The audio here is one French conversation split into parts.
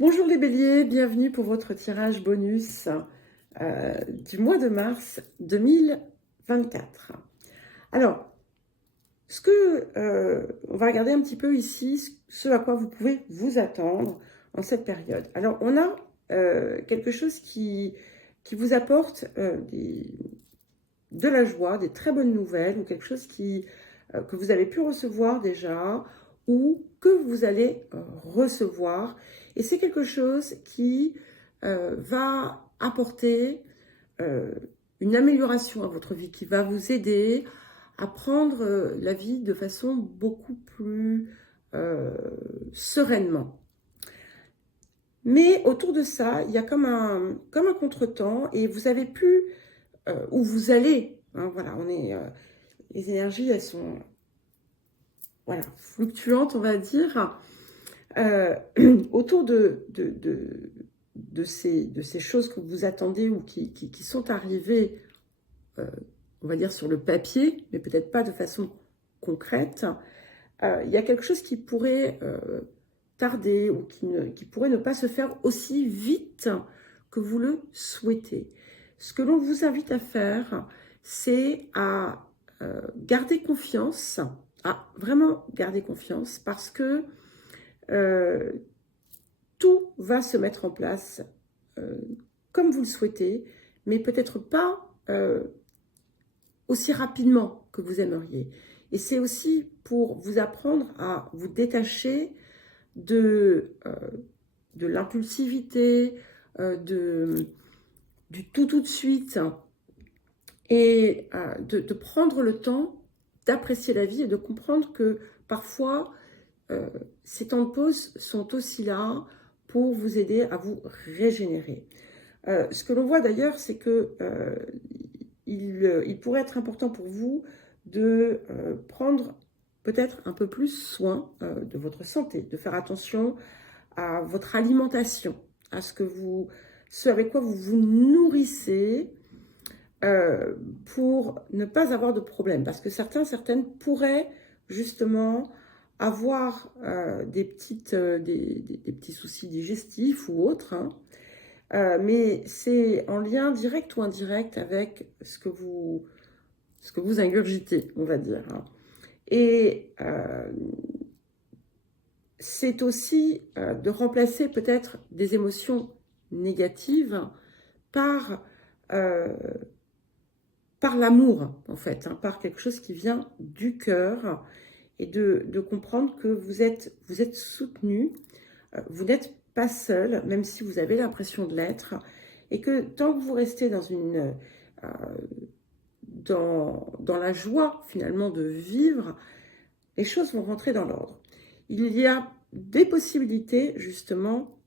Bonjour les béliers, bienvenue pour votre tirage bonus du mois de mars 2024. Alors, on va regarder un petit peu ici ce à quoi vous pouvez vous attendre en cette période. Alors, on a quelque chose qui vous apporte de la joie, des très bonnes nouvelles, ou quelque chose que vous avez pu recevoir déjà, ou que vous allez recevoir. Et c'est quelque chose qui va apporter euh, une amélioration à votre vie, qui va vous aider à prendre la vie de façon beaucoup plus sereinement. Mais autour de ça, il y a comme un contretemps, et vous avez pu, ou vous allez, hein, voilà, les énergies, elles sont voilà, fluctuantes, on va dire, euh, autour de ces choses que vous attendez ou qui sont arrivées, on va dire, sur le papier, mais peut-être pas de façon concrète. Il y a quelque chose qui pourrait tarder ou qui pourrait ne pas se faire aussi vite que vous le souhaitez. Ce que l'on vous invite à faire, c'est à garder confiance, à vraiment garder confiance, parce que euh, tout va se mettre en place euh, comme vous le souhaitez, mais peut-être pas aussi rapidement que vous aimeriez. Et c'est aussi pour vous apprendre à vous détacher de l'impulsivité, du tout de suite, et de prendre le temps d'apprécier la vie et de comprendre que parfois, ces temps de pause sont aussi là pour vous aider à vous régénérer. Ce que l'on voit d'ailleurs, c'est que il pourrait être important pour vous de prendre peut-être un peu plus soin de votre santé, de faire attention à votre alimentation, à ce avec quoi vous vous nourrissez, pour ne pas avoir de problème. Parce que certaines pourraient justement avoir des petits soucis digestifs ou autres, hein. Mais c'est en lien direct ou indirect avec ce que vous ingurgitez, on va dire, hein. Et c'est aussi de remplacer peut-être des émotions négatives par, euh, par l'amour, en fait, hein, par quelque chose qui vient du cœur, et de comprendre que vous êtes soutenu, vous n'êtes pas seul, même si vous avez l'impression de l'être, et que tant que vous restez euh, dans la joie finalement de vivre, les choses vont rentrer dans l'ordre. Il y a des possibilités justement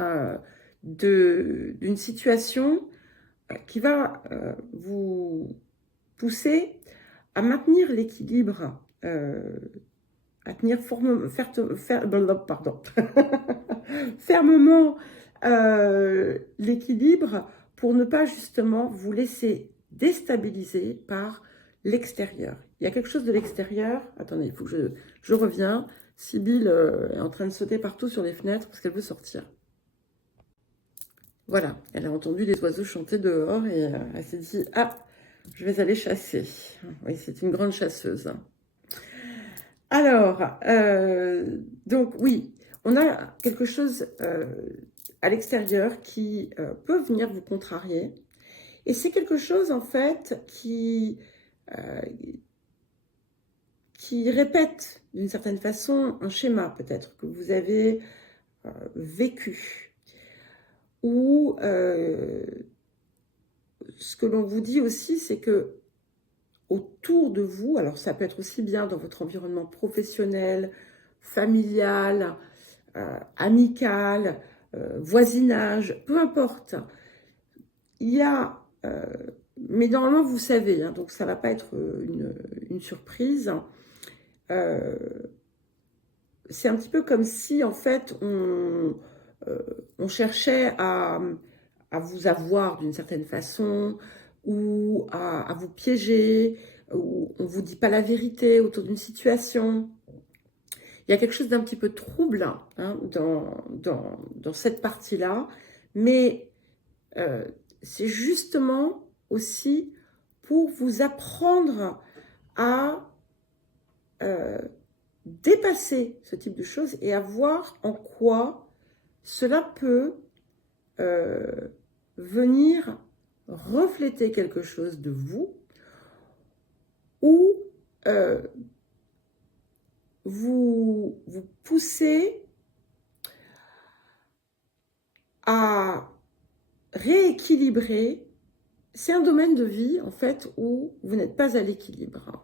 euh, d'une situation qui va vous pousser à maintenir l'équilibre, à tenir fermement l'équilibre, pour ne pas justement vous laisser déstabiliser par l'extérieur. Il y a quelque chose de l'extérieur. Attendez, il faut que je reviens. Sibylle est en train de sauter partout sur les fenêtres parce qu'elle veut sortir. Voilà, elle a entendu les oiseaux chanter dehors et elle s'est dit « Ah, je vais aller chasser ». Oui, c'est une grande chasseuse. Alors, donc oui, on a quelque chose à l'extérieur qui peut venir vous contrarier. Et c'est quelque chose, en fait, euh, qui répète d'une certaine façon un schéma, peut-être, que vous avez vécu. Ou ce que l'on vous dit aussi, c'est que autour de vous, alors ça peut être aussi bien dans votre environnement professionnel, familial, amical, voisinage, peu importe. Il y a, mais normalement vous savez, hein, donc ça ne va pas être une surprise. Euh, c'est un petit peu comme si en fait on cherchait à vous avoir d'une certaine façon, ou à vous piéger, ou on ne vous dit pas la vérité autour d'une situation. Il y a quelque chose d'un petit peu trouble hein, dans cette partie-là, mais c'est justement aussi pour vous apprendre à dépasser ce type de choses et à voir en quoi cela peut venir refléter quelque chose de vous ou vous poussez à rééquilibrer. C'est un domaine de vie, en fait, où vous n'êtes pas à l'équilibre, hein,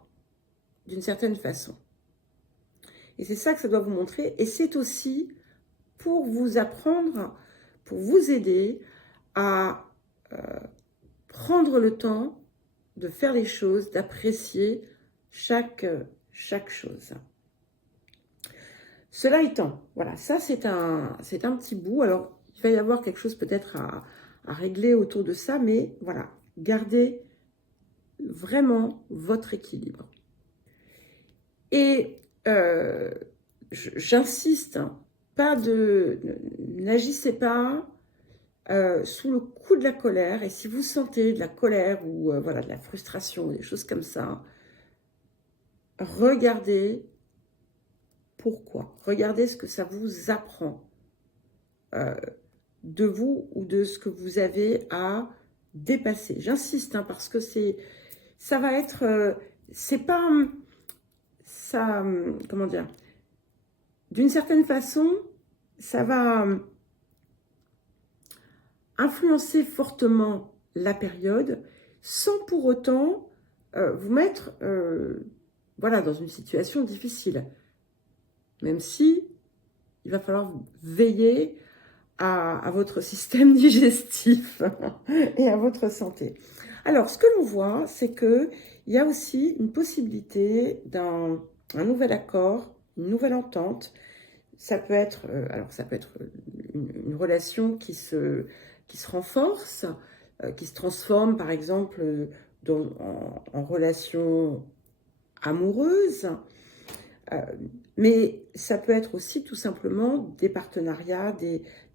d'une certaine façon. Et c'est ça que ça doit vous montrer. Et c'est aussi pour vous apprendre, pour vous aider à prendre le temps de faire les choses, d'apprécier chaque chose. Cela étant, voilà, ça c'est un petit bout. Alors, il va y avoir quelque chose peut-être à régler autour de ça, mais voilà, gardez vraiment votre équilibre. Et j'insiste, hein, n'agissez pas sous le coup de la colère. Et si vous sentez de la colère ou voilà, de la frustration, des choses comme ça, regardez pourquoi. Regardez ce que ça vous apprend de vous ou de ce que vous avez à dépasser. J'insiste, hein, parce que ça va être, c'est pas, ça, comment dire, d'une certaine façon, ça va influencer fortement la période sans pour autant vous mettre voilà, dans une situation difficile. Même si il va falloir veiller à votre système digestif et à votre santé. Alors, ce que l'on voit, c'est qu'il y a aussi une possibilité d'un nouvel accord, une nouvelle entente. Ça peut être, alors ça peut être une relation qui se renforce, qui se transforme par exemple en relation amoureuse, mais ça peut être aussi tout simplement des partenariats,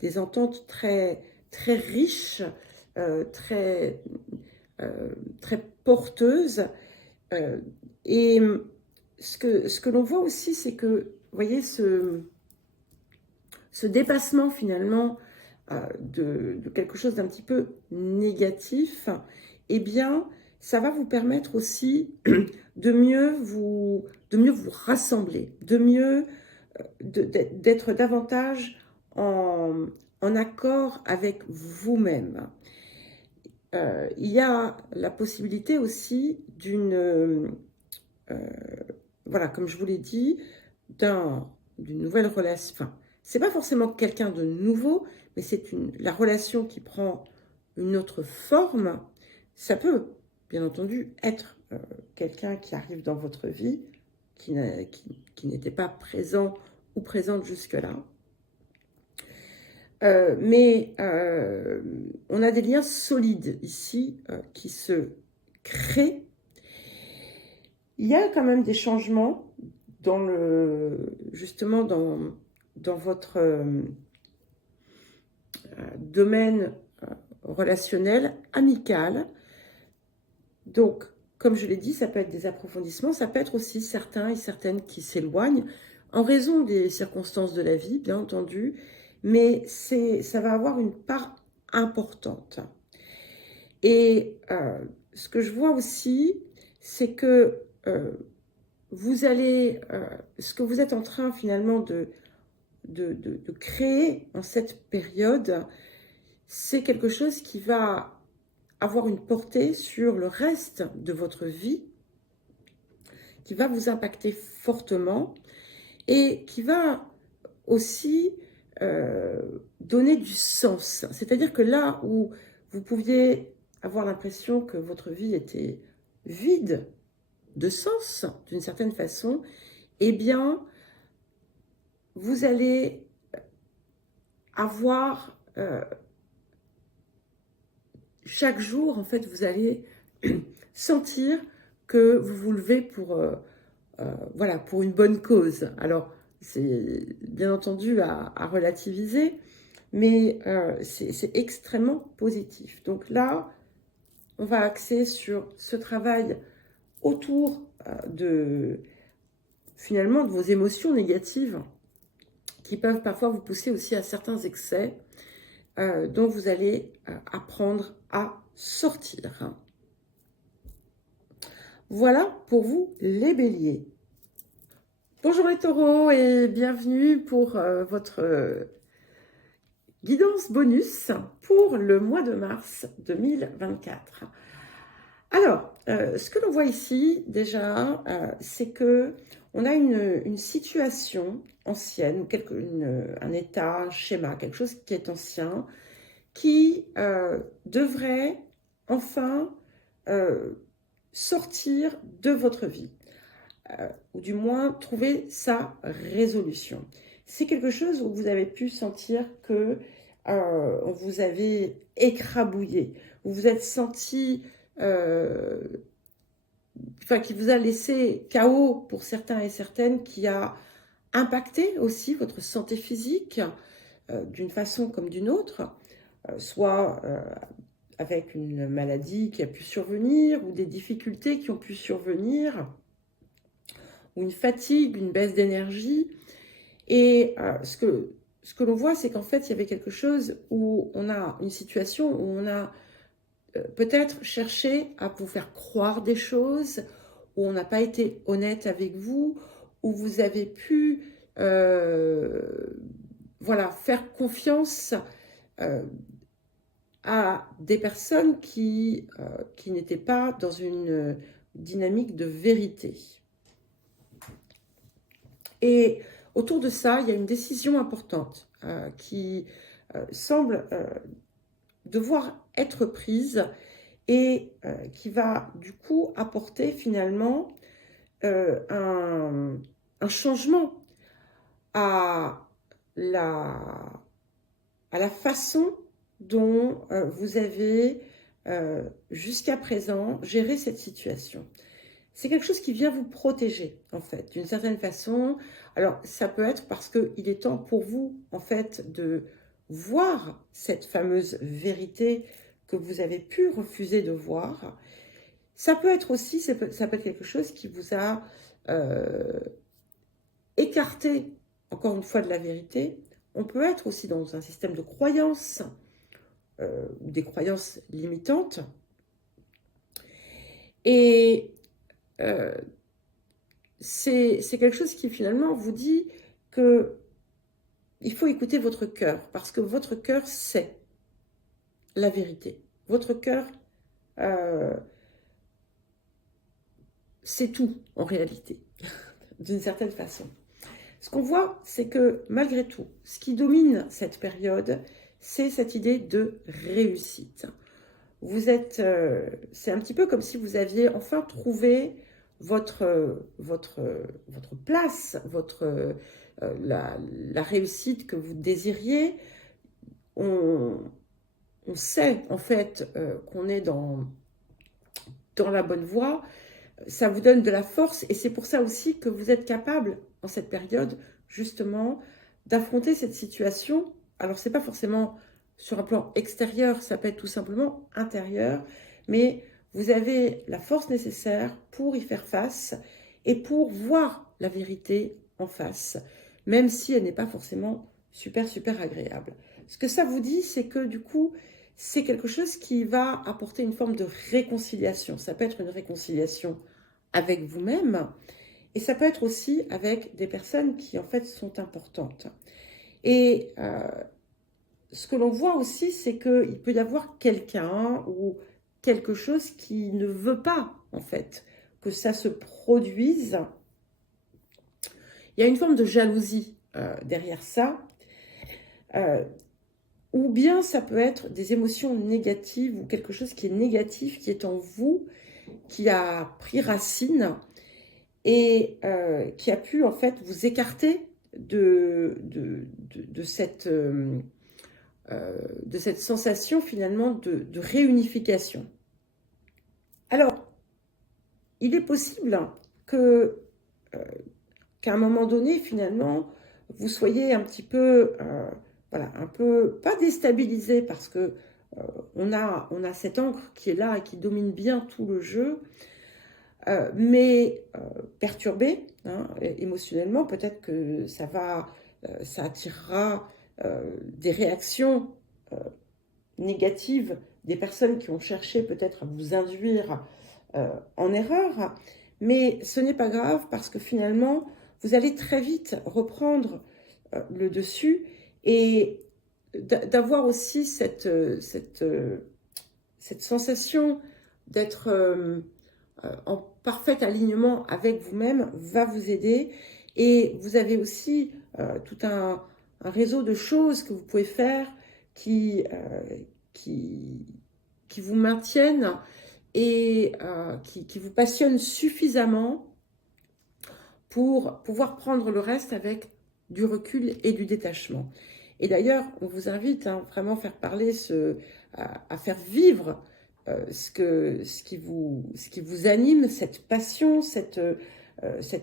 des ententes très, très riches, très porteuses. Et ce que l'on voit aussi, c'est que, vous voyez, ce dépassement finalement de quelque chose d'un petit peu négatif, eh bien, ça va vous permettre aussi de mieux vous rassembler, d'être davantage en accord avec vous-même. Il y a la possibilité aussi d'une, voilà, comme je vous l'ai dit, d'une nouvelle relation. Enfin, c'est pas forcément quelqu'un de nouveau, mais c'est la relation qui prend une autre forme. Ça peut, bien entendu, être quelqu'un qui arrive dans votre vie, qui n'était pas présent ou présente jusque-là. Mais on a des liens solides ici qui se créent. Il y a quand même des changements justement dans votre domaine relationnel, amical. Donc, comme je l'ai dit, ça peut être des approfondissements, ça peut être aussi certains et certaines qui s'éloignent en raison des circonstances de la vie, bien entendu, mais ça va avoir une part importante. Et ce que je vois aussi, c'est que vous allez, ce que vous êtes en train finalement de créer en cette période, c'est quelque chose qui va avoir une portée sur le reste de votre vie, qui va vous impacter fortement et qui va aussi donner du sens. C'est-à-dire que là où vous pouviez avoir l'impression que votre vie était vide de sens, d'une certaine façon, eh bien, vous allez avoir chaque jour, en fait, vous allez sentir que vous vous levez pour, voilà, pour une bonne cause. Alors, c'est bien entendu à relativiser, mais c'est extrêmement positif. Donc là, on va axer sur ce travail autour finalement de vos émotions négatives qui peuvent parfois vous pousser aussi à certains excès dont vous allez apprendre à sortir. Voilà pour vous les béliers. Bonjour les taureaux et bienvenue pour votre guidance bonus pour le mois de mars 2024. Alors, ce que l'on voit ici déjà, c'est que on a une situation ancienne, un état, un schéma, quelque chose qui est ancien, qui devrait enfin sortir de votre vie, ou du moins trouver sa résolution. C'est quelque chose où vous avez pu sentir que on vous avait écrabouillé, vous vous êtes senti, qui vous a laissé KO pour certains et certaines, qui a impacté aussi votre santé physique d'une façon comme d'une autre, soit avec une maladie qui a pu survenir, ou des difficultés qui ont pu survenir, ou une fatigue, une baisse d'énergie. Et ce que l'on voit, c'est qu'en fait, il y avait quelque chose où on a une situation où on a peut-être cherché à vous faire croire des choses, où on n'a pas été honnête avec vous, où vous avez pu faire confiance à des personnes qui n'étaient pas dans une dynamique de vérité. Et autour de ça, il y a une décision importante qui semble devoir être prise et qui va du coup apporter finalement un changement à la façon dont vous avez jusqu'à présent géré cette situation. C'est quelque chose qui vient vous protéger, en fait, d'une certaine façon. Alors, ça peut être parce qu'il est temps pour vous, en fait, de voir cette fameuse vérité que vous avez pu refuser de voir. Ça peut être aussi, ça peut être quelque chose qui vous a écarté, encore une fois, de la vérité. On peut être aussi dans un système de croyances, ou des croyances limitantes. Et c'est quelque chose qui finalement vous dit que il faut écouter votre cœur, parce que votre cœur sait la vérité. Votre cœur c'est tout en réalité, d'une certaine façon. Ce qu'on voit, c'est que malgré tout, ce qui domine cette période, c'est cette idée de réussite. Vous êtes, c'est un petit peu comme si vous aviez enfin trouvé votre place, la réussite que vous désiriez. On sait en fait qu'on est dans la bonne voie. Ça vous donne de la force et c'est pour ça aussi que vous êtes capable en cette période justement d'affronter cette situation. Alors c'est pas forcément sur un plan extérieur, ça peut être tout simplement intérieur, mais vous avez la force nécessaire pour y faire face et pour voir la vérité en face, même si elle n'est pas forcément super agréable. Ce que ça vous dit, c'est que du coup, c'est quelque chose qui va apporter une forme de réconciliation. Ça peut être une réconciliation avec vous-même et ça peut être aussi avec des personnes qui en fait sont importantes. Et ce que l'on voit aussi, c'est qu'il peut y avoir quelqu'un ou quelque chose qui ne veut pas, en fait, que ça se produise. Il y a une forme de jalousie derrière ça. Ou bien ça peut être des émotions négatives ou quelque chose qui est négatif, qui est en vous, qui a pris racine et qui a pu, en fait, vous écarter de cette sensation finalement de réunification. Alors, il est possible que qu'à un moment donné, finalement, vous soyez un petit peu, voilà, un peu, pas déstabilisé parce que on a cette encre qui est là et qui domine bien tout le jeu, mais perturbé hein, émotionnellement, peut-être que ça attirera des réactions négatives des personnes qui ont cherché peut-être à vous induire en erreur, mais ce n'est pas grave parce que finalement, vous allez très vite reprendre le dessus et d'avoir aussi cette sensation d'être en parfait alignement avec vous-même va vous aider. Et vous avez aussi tout un réseau de choses que vous pouvez faire qui, qui, qui vous maintiennent et qui vous passionnent suffisamment pour pouvoir prendre le reste avec du recul et du détachement. Et d'ailleurs, on vous invite vraiment à faire parler, à faire vivre ce qui vous anime, cette passion, cette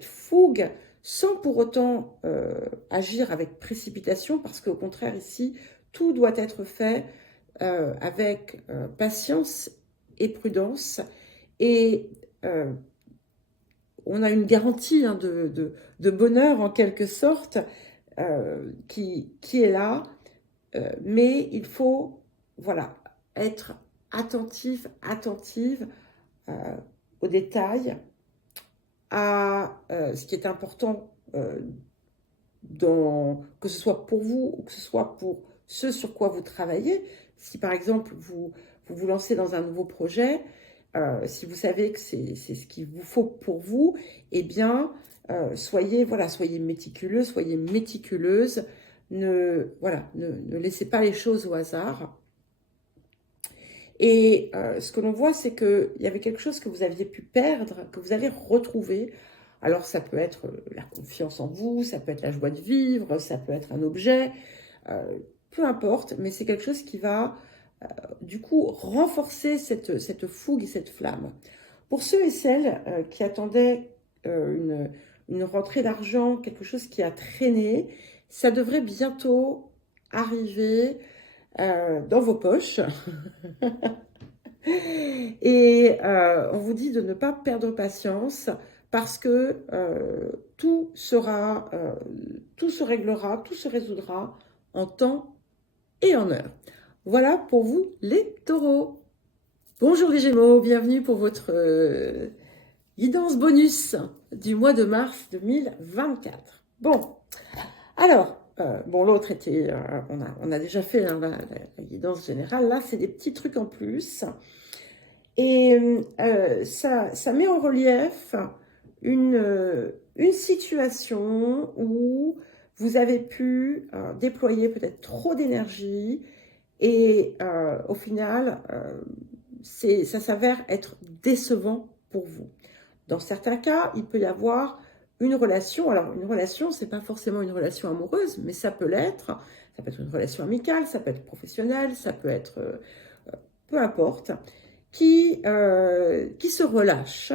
fougue, sans pour autant agir avec précipitation, parce qu'au contraire, ici, tout doit être fait avec patience et prudence. Et on a une garantie de bonheur, en quelque sorte, qui est là. Mais il faut, voilà, être attentive aux détails, à ce qui est important, que ce soit pour vous ou que ce soit pour ce sur quoi vous travaillez. Si par exemple vous lancez dans un nouveau projet, si vous savez que c'est ce qu'il vous faut pour vous, eh bien soyez méticuleux, soyez méticuleuse. Ne laissez pas les choses au hasard. Et ce que l'on voit, c'est qu'il y avait quelque chose que vous aviez pu perdre, que vous allez retrouver. Alors ça peut être la confiance en vous, ça peut être la joie de vivre, ça peut être un objet, peu importe, mais c'est quelque chose qui va du coup renforcer cette fougue et cette flamme. Pour ceux et celles qui attendaient une rentrée d'argent, quelque chose qui a traîné, ça devrait bientôt arriver dans vos poches. Et on vous dit de ne pas perdre patience parce que tout se réglera, tout se résoudra en temps et en heure. Voilà pour vous les taureaux. Bonjour les Gémeaux, bienvenue pour votre guidance bonus du mois de mars 2024. Bon, alors, l'autre était, on a déjà fait la guidance générale. Là, c'est des petits trucs en plus. Et ça met en relief une situation où vous avez pu déployer peut-être trop d'énergie et au final, ça s'avère être décevant pour vous. Dans certains cas, il peut y avoir une relation. Alors, une relation, c'est pas forcément une relation amoureuse, mais ça peut l'être. Ça peut être une relation amicale, ça peut être professionnelle, ça peut être peu importe, qui se relâche.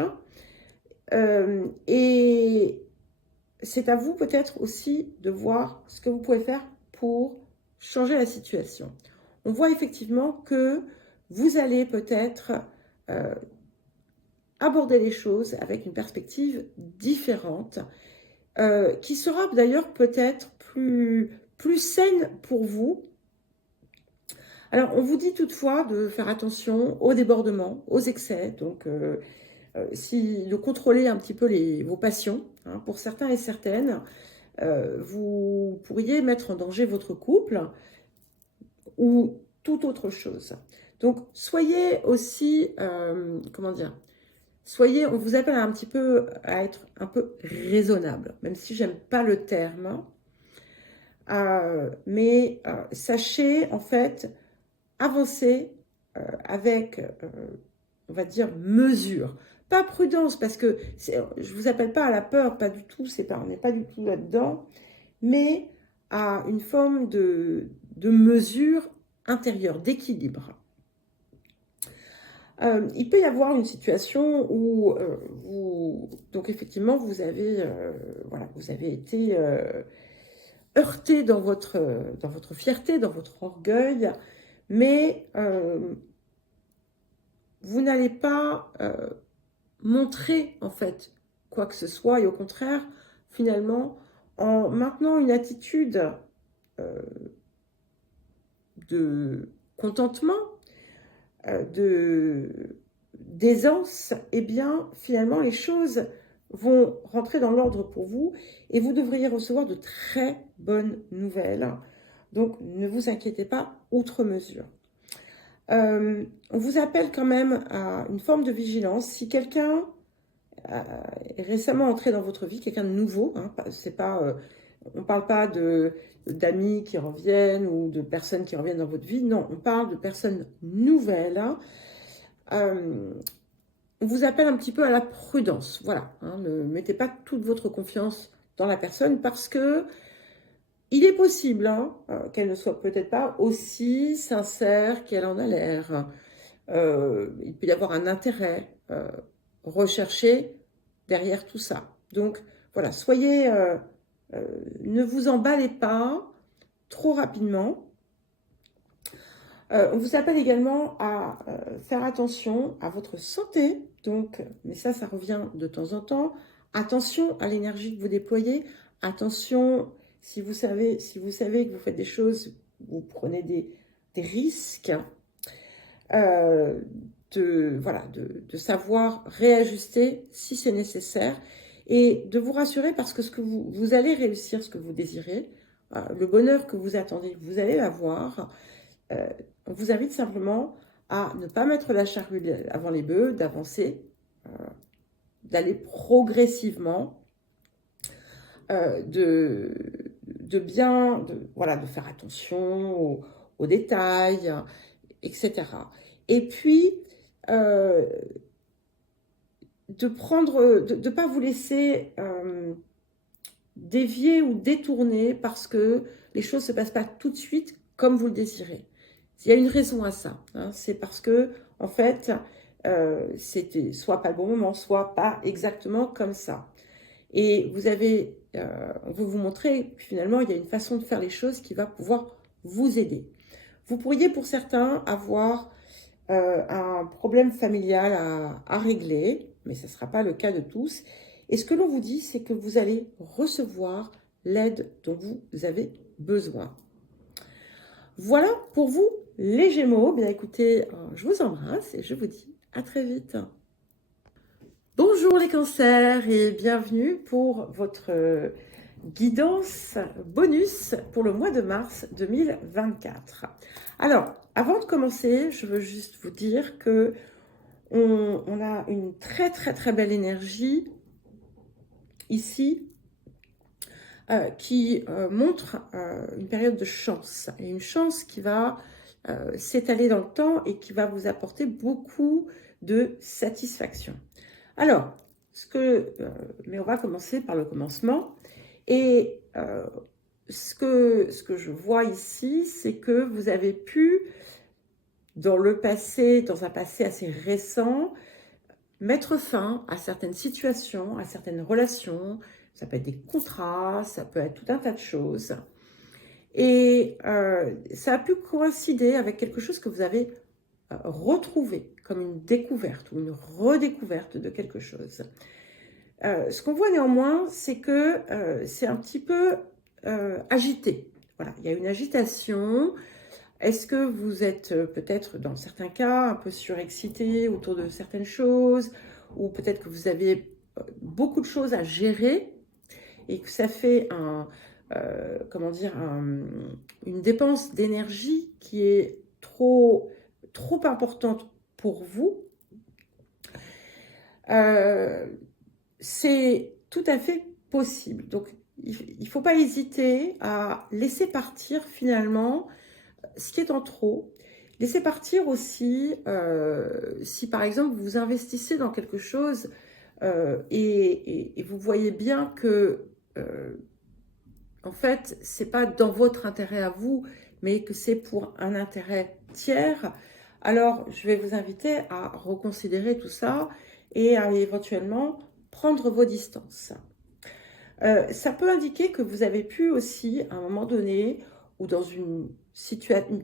Et c'est à vous peut-être aussi de voir ce que vous pouvez faire pour changer la situation. On voit effectivement que vous allez peut-être aborder les choses avec une perspective différente, qui sera d'ailleurs peut-être plus saine pour vous. Alors, on vous dit toutefois de faire attention aux débordements, aux excès, donc de contrôler un petit peu vos passions. Hein, pour certains et certaines, vous pourriez mettre en danger votre couple ou toute autre chose. Donc, soyez aussi, on vous appelle un petit peu à être un peu raisonnable, même si j'aime pas le terme. Mais sachez en fait avancer avec, on va dire, mesure. Pas prudence, parce que je ne vous appelle pas à la peur, pas du tout, on n'est pas du tout là-dedans, mais à une forme de mesure intérieure, d'équilibre. Il peut y avoir une situation où donc effectivement, vous avez, voilà, vous avez été heurté dans votre fierté, dans votre orgueil, mais vous n'allez pas montrer en fait quoi que ce soit, et au contraire, finalement, en maintenant une attitude euh, de contentement, d'aisance, eh bien, finalement, les choses vont rentrer dans l'ordre pour vous et vous devriez recevoir de très bonnes nouvelles. Donc, ne vous inquiétez pas outre mesure. On vous appelle quand même à une forme de vigilance. Si quelqu'un est récemment entré dans votre vie, quelqu'un de nouveau, hein, c'est pas, on ne parle pas d'amis qui reviennent ou de personnes qui reviennent dans votre vie, non, on parle de personnes nouvelles. On vous appelle un petit peu à la prudence, voilà, hein, ne mettez pas toute votre confiance dans la personne parce que il est possible hein, qu'elle ne soit peut-être pas aussi sincère qu'elle en a l'air. Il peut y avoir un intérêt recherché derrière tout ça. Donc voilà, soyez, ne vous emballez pas trop rapidement. On vous appelle également à faire attention à votre santé. Donc, mais ça revient de temps en temps. Attention à l'énergie que vous déployez. Attention, si vous savez que vous faites des choses, vous prenez des risques. Voilà, de savoir réajuster si c'est nécessaire et de vous rassurer parce que vous allez réussir ce que vous désirez. Le bonheur que vous attendez, vous allez l'avoir. On vous invite simplement à ne pas mettre la charrue avant les bœufs, d'avancer, d'aller progressivement, voilà, de faire attention aux détails, etc. Et puis, de ne pas vous laisser dévier ou détourner parce que les choses ne se passent pas tout de suite comme vous le désirez. Il y a une raison à ça. Hein, c'est parce que, en fait, c'était soit pas le bon moment, soit pas exactement comme ça. Et on veut vous montrer, finalement, il y a une façon de faire les choses qui va pouvoir vous aider. Vous pourriez, pour certains, avoir un problème familial à régler, mais ce ne sera pas le cas de tous. Et ce que l'on vous dit, c'est que vous allez recevoir l'aide dont vous avez besoin. Voilà pour vous, les Gémeaux. Bien écoutez, je vous embrasse et je vous dis à très vite. Bonjour les cancers et bienvenue pour votre guidance bonus pour le mois de mars 2024. Alors, avant de commencer, je veux juste vous dire que on a une très très très belle énergie ici qui montre une période de chance, et une chance qui va s'étaler dans le temps et qui va vous apporter beaucoup de satisfaction. Alors, mais on va commencer par le commencement. Et ce que je vois ici, c'est que vous avez pu, dans un passé assez récent, mettre fin à certaines situations, à certaines relations. Ça peut être des contrats, ça peut être tout un tas de choses. Et ça a pu coïncider avec quelque chose que vous avez retrouvé comme une découverte ou une redécouverte de quelque chose. Ce qu'on voit néanmoins, c'est que c'est un petit peu agité. Voilà, il y a une agitation. Est-ce que vous êtes peut-être, dans certains cas, un peu surexcité autour de certaines choses, ou peut-être que vous avez beaucoup de choses à gérer et que ça fait une dépense d'énergie qui est trop importante pour vous? C'est tout à fait possible. Donc, il ne faut pas hésiter à laisser partir finalement ce qui est en trop. Laissez partir aussi, si par exemple vous investissez dans quelque chose et vous voyez bien que, en fait, c'est pas dans votre intérêt à vous, mais que c'est pour un intérêt tiers, alors je vais vous inviter à reconsidérer tout ça et à éventuellement prendre vos distances. Ça peut indiquer que vous avez pu aussi, à un moment donné, ou dans une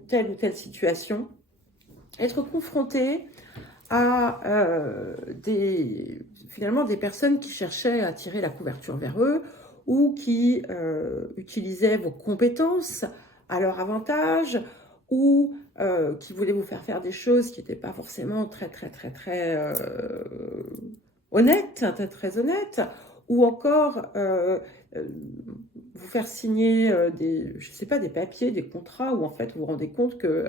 telle ou telle situation, être confronté à finalement des personnes qui cherchaient à tirer la couverture vers eux ou qui utilisaient vos compétences à leur avantage ou qui voulaient vous faire faire des choses qui n'étaient pas forcément très honnêtes, très, très honnêtes, ou encore vous faire signer je sais pas, des papiers, des contrats où en fait vous vous rendez compte que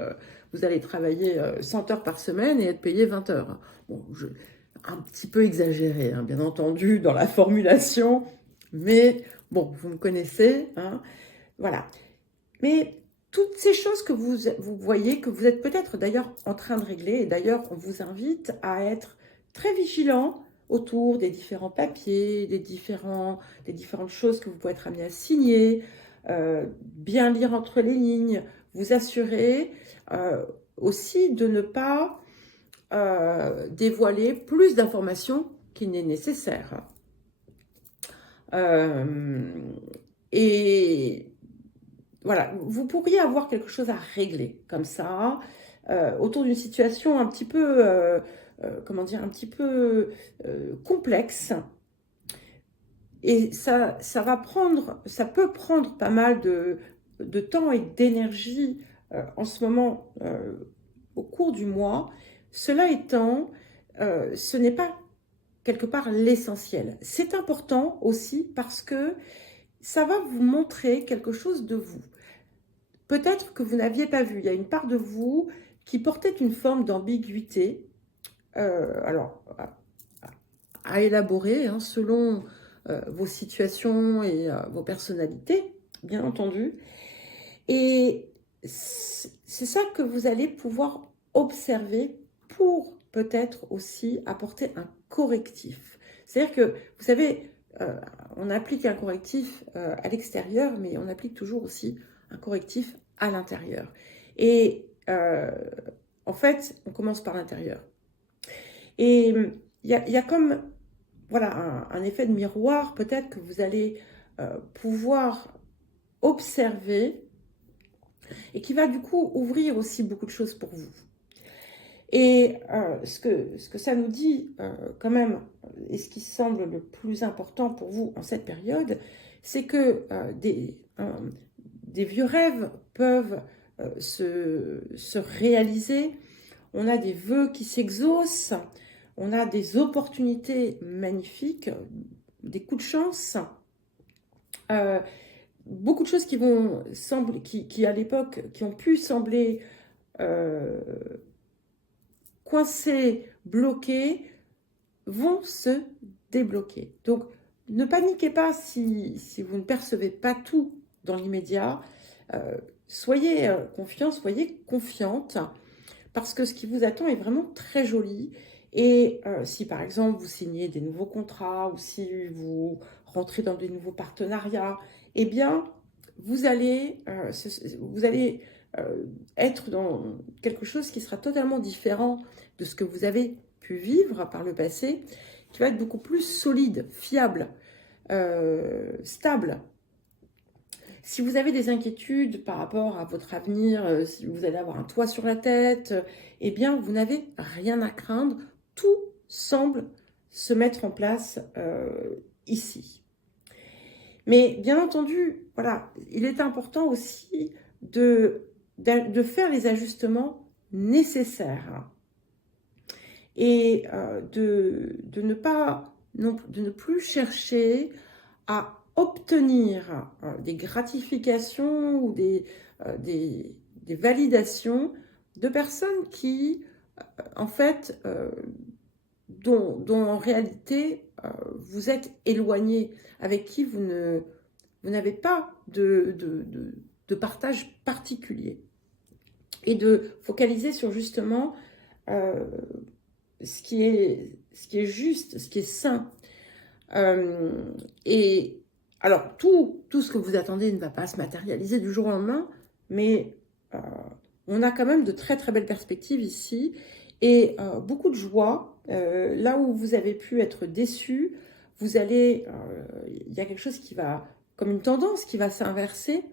vous allez travailler 100 heures par semaine et être payé 20 heures. Bon, un petit peu exagéré, hein, bien entendu, dans la formulation, mais bon, vous me connaissez, hein, voilà. Mais toutes ces choses que vous voyez, que vous êtes peut-être d'ailleurs en train de régler, et d'ailleurs on vous invite à être très vigilant autour des différents papiers, des différentes choses que vous pouvez être amené à signer, bien lire entre les lignes, vous assurer aussi de ne pas dévoiler plus d'informations qu'il n'est nécessaire. Et voilà, vous pourriez avoir quelque chose à régler comme ça, autour d'une situation un petit peu, comment dire, un petit peu complexe. Et ça peut prendre pas mal de temps et d'énergie en ce moment, au cours du mois. Cela étant, ce n'est pas quelque part l'essentiel. C'est important aussi parce que ça va vous montrer quelque chose de vous. Peut-être que vous n'aviez pas vu. Il y a une part de vous qui portait une forme d'ambiguïté. Alors, à élaborer hein, selon vos situations et vos personnalités, bien entendu. Et c'est ça que vous allez pouvoir observer pour peut-être aussi apporter un correctif. C'est-à-dire que, vous savez, on applique un correctif à l'extérieur, mais on applique toujours aussi un correctif à l'intérieur. Et en fait, on commence par l'intérieur. Et il y a comme voilà, un effet de miroir, peut-être que vous allez pouvoir observer et qui va du coup ouvrir aussi beaucoup de choses pour vous. Et ce que ça nous dit quand même, et ce qui semble le plus important pour vous en cette période, c'est que des vieux rêves peuvent se réaliser. On a des vœux qui s'exaucent, on a des opportunités magnifiques, des coups de chance, beaucoup de choses qui vont sembler, qui à l'époque, qui ont pu sembler coincées, bloquées, vont se débloquer. Donc, ne paniquez pas si vous ne percevez pas tout dans l'immédiat. Soyez confiants, soyez confiante, parce que ce qui vous attend est vraiment très joli. Et si par exemple vous signez des nouveaux contrats ou si vous rentrez dans des nouveaux partenariats, eh bien vous allez être dans quelque chose qui sera totalement différent de ce que vous avez pu vivre par le passé, qui va être beaucoup plus solide, fiable, stable. Si vous avez des inquiétudes par rapport à votre avenir, si vous allez avoir un toit sur la tête, eh bien, vous n'avez rien à craindre. Tout semble se mettre en place ici. Mais bien entendu, voilà, il est important aussi de faire les ajustements nécessaires et de ne plus chercher à obtenir des gratifications ou des validations de personnes qui, en fait, dont en réalité, vous êtes éloigné, avec qui vous n'avez pas de partage particulier. Et de focaliser sur justement ce qui est juste, ce qui est sain. Et alors, tout ce que vous attendez ne va pas se matérialiser du jour au lendemain, mais on a quand même de très très belles perspectives ici et beaucoup de joie. Là où vous avez pu être déçus, vous allez, il y a quelque chose qui va, comme une tendance qui va s'inverser.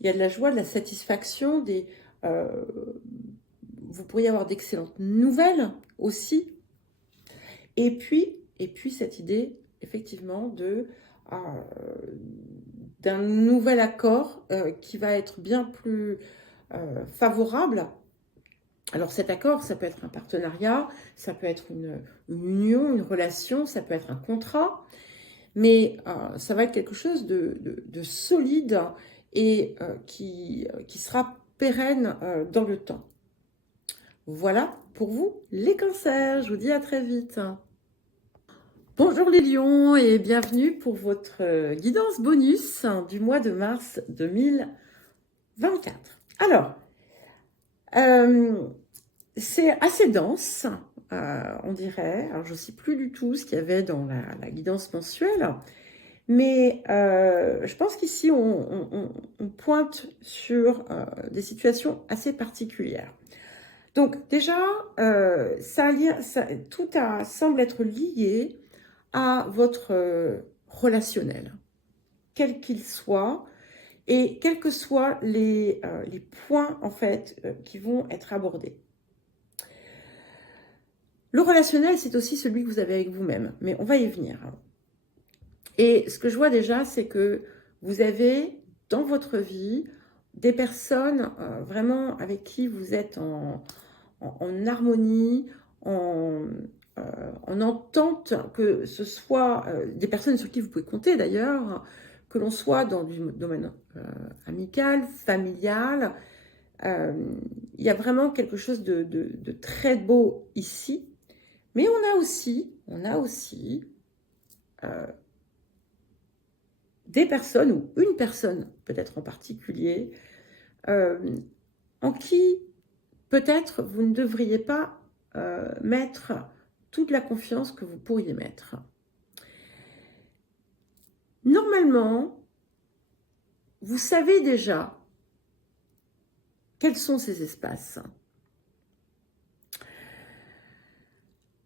Il y a de la joie, de la satisfaction, vous pourriez avoir d'excellentes nouvelles aussi. Et puis cette idée, effectivement, d'un nouvel accord qui va être bien plus favorable. Alors cet accord, ça peut être un partenariat, ça peut être une union, une relation, ça peut être un contrat, mais ça va être quelque chose de solide et qui sera pérenne dans le temps. Voilà pour vous les cancers, je vous dis à très vite. Bonjour les lions et bienvenue pour votre guidance bonus du mois de mars 2024. Alors, c'est assez dense, on dirait. Alors, je ne sais plus du tout ce qu'il y avait dans la guidance mensuelle, mais je pense qu'ici, on pointe sur des situations assez particulières. Donc, déjà, tout semble être lié à votre relationnel, quel qu'il soit, et quels que soient les points, en fait, qui vont être abordés. Le relationnel, c'est aussi celui que vous avez avec vous-même, mais on va y venir. Et ce que je vois déjà, c'est que vous avez dans votre vie des personnes vraiment avec qui vous êtes en harmonie, en entente, que ce soit des personnes sur qui vous pouvez compter d'ailleurs, que l'on soit dans du domaine amical, familial. Il y a vraiment quelque chose de très beau ici. Mais on a aussi des personnes, ou une personne peut-être en particulier, en qui peut-être vous ne devriez pas mettre toute la confiance que vous pourriez mettre. Normalement, vous savez déjà quels sont ces espaces.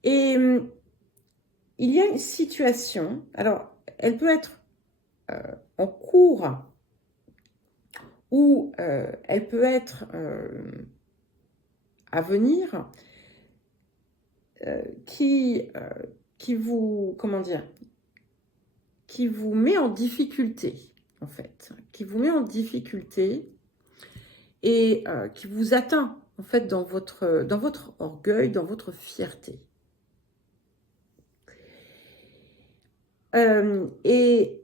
Et il y a une situation, alors elle peut être en cours ou elle peut être à venir, qui vous, comment dire, qui vous met en difficulté, en fait, qui vous met en difficulté et qui vous atteint, en fait, dans votre orgueil, dans votre fierté. Et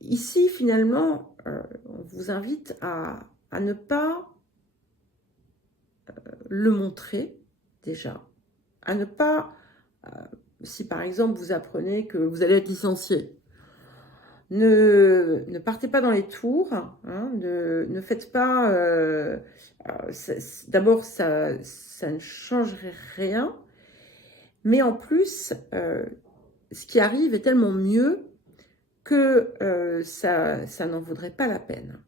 ici, finalement, on vous invite à ne pas le montrer, déjà, à ne pas, si par exemple vous apprenez que vous allez être licencié, ne partez pas dans les tours, hein, ne faites pas, d'abord ça ne changerait rien, mais en plus, ce qui arrive est tellement mieux que ça n'en vaudrait pas la peine.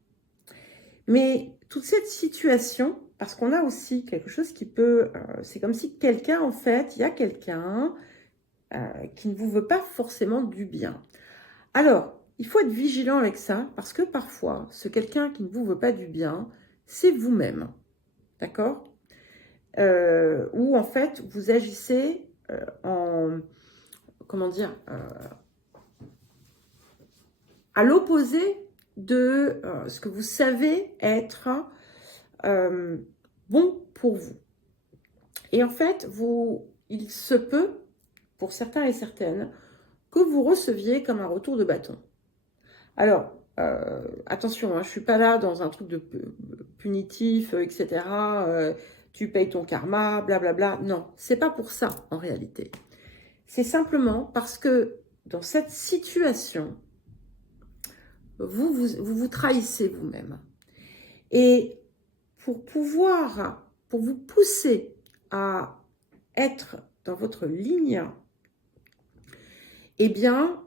Mais toute cette situation, parce qu'on a aussi quelque chose qui peut, c'est comme si quelqu'un, en fait, il y a quelqu'un qui ne vous veut pas forcément du bien. Alors, il faut être vigilant avec ça, parce que parfois, ce quelqu'un qui ne vous veut pas du bien, c'est vous-même, d'accord? Ou en fait, vous agissez comment dire, à l'opposé de ce que vous savez être bon pour vous. Et en fait, il se peut, pour certains et certaines, que vous receviez comme un retour de bâton. Alors, attention, hein, je ne suis pas là dans un truc de punitif, etc. Tu payes ton karma, blablabla. Non, c'est pas pour ça en réalité. C'est simplement parce que dans cette situation, vous trahissez vous-même. Et pour vous pousser à être dans votre ligne, eh bien,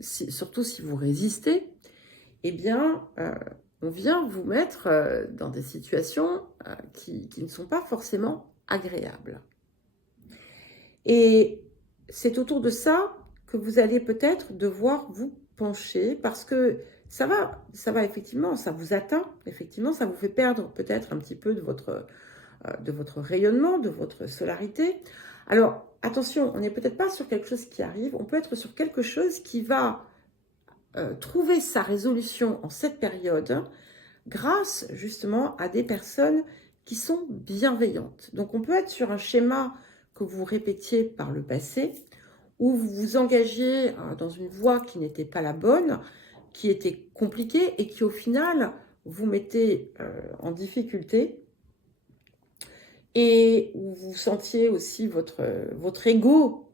surtout si vous résistez, eh bien, on vient vous mettre dans des situations qui ne sont pas forcément agréables. Et c'est autour de ça que vous allez peut-être devoir vous pencher parce que ça va effectivement, ça vous atteint, effectivement, ça vous fait perdre peut-être un petit peu de votre rayonnement, de votre solarité. Alors, attention, on n'est peut-être pas sur quelque chose qui arrive, on peut être sur quelque chose qui va trouver sa résolution en cette période grâce justement à des personnes qui sont bienveillantes. Donc, on peut être sur un schéma que vous répétiez par le passé, où vous vous engagiez dans une voie qui n'était pas la bonne, qui était compliquée et qui au final vous mettait en difficulté et où vous sentiez aussi votre ego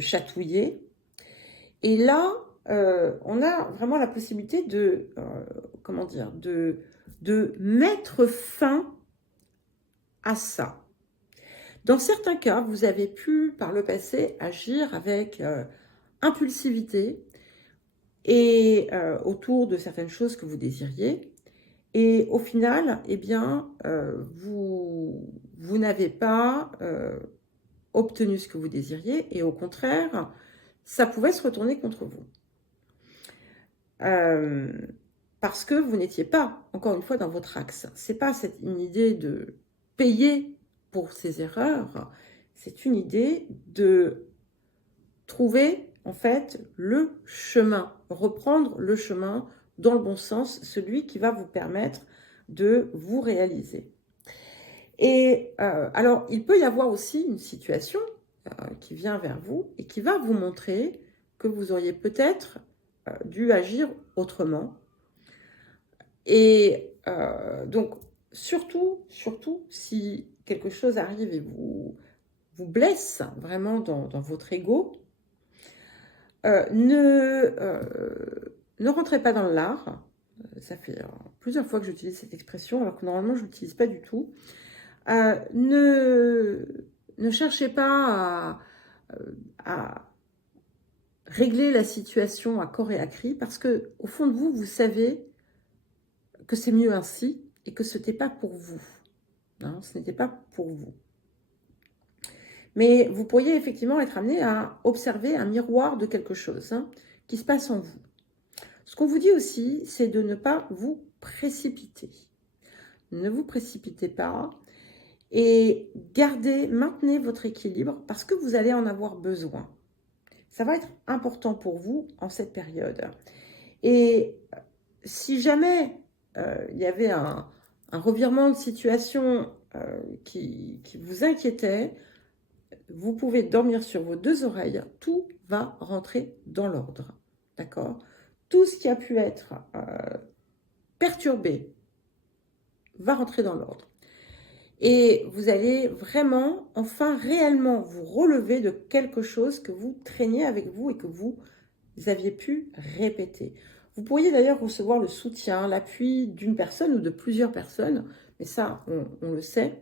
chatouillé. Et là, on a vraiment la possibilité comment dire, de mettre fin à ça. Dans certains cas, vous avez pu, par le passé, agir avec impulsivité et autour de certaines choses que vous désiriez. Et au final, eh bien, vous n'avez pas obtenu ce que vous désiriez et au contraire, ça pouvait se retourner contre vous. Parce que vous n'étiez pas, encore une fois, dans votre axe. Ce n'est pas une idée de payer pour ses erreurs, c'est une idée de trouver, en fait, le chemin, reprendre le chemin dans le bon sens, celui qui va vous permettre de vous réaliser. Et alors, il peut y avoir aussi une situation qui vient vers vous et qui va vous montrer que vous auriez peut-être dû agir autrement. Et donc, surtout, si quelque chose arrive et vous blesse vraiment dans votre ego, ne rentrez pas dans l'art. Ça fait plusieurs fois que j'utilise cette expression, alors que normalement, je ne l'utilise pas du tout. Ne cherchez pas à régler la situation à corps et à cri, parce que au fond de vous, vous savez que c'est mieux ainsi et que ce n'était pas pour vous. Hein, ce n'était pas pour vous. Mais vous pourriez effectivement être amené à observer un miroir de quelque chose qui se passe en vous. Ce qu'on vous dit aussi, c'est de ne pas vous précipiter. Ne vous précipitez pas et maintenez votre équilibre parce que vous allez en avoir besoin. Ça va être important pour vous en cette période. Et si jamais il y avait un revirement de situation qui vous inquiétait, vous pouvez dormir sur vos deux oreilles, tout va rentrer dans l'ordre, d'accord? Tout ce qui a pu être perturbé va rentrer dans l'ordre. Et vous allez vraiment, enfin, réellement vous relever de quelque chose que vous traîniez avec vous et que vous aviez pu répéter. Vous pourriez d'ailleurs recevoir le soutien, l'appui d'une personne ou de plusieurs personnes, mais ça, on le sait.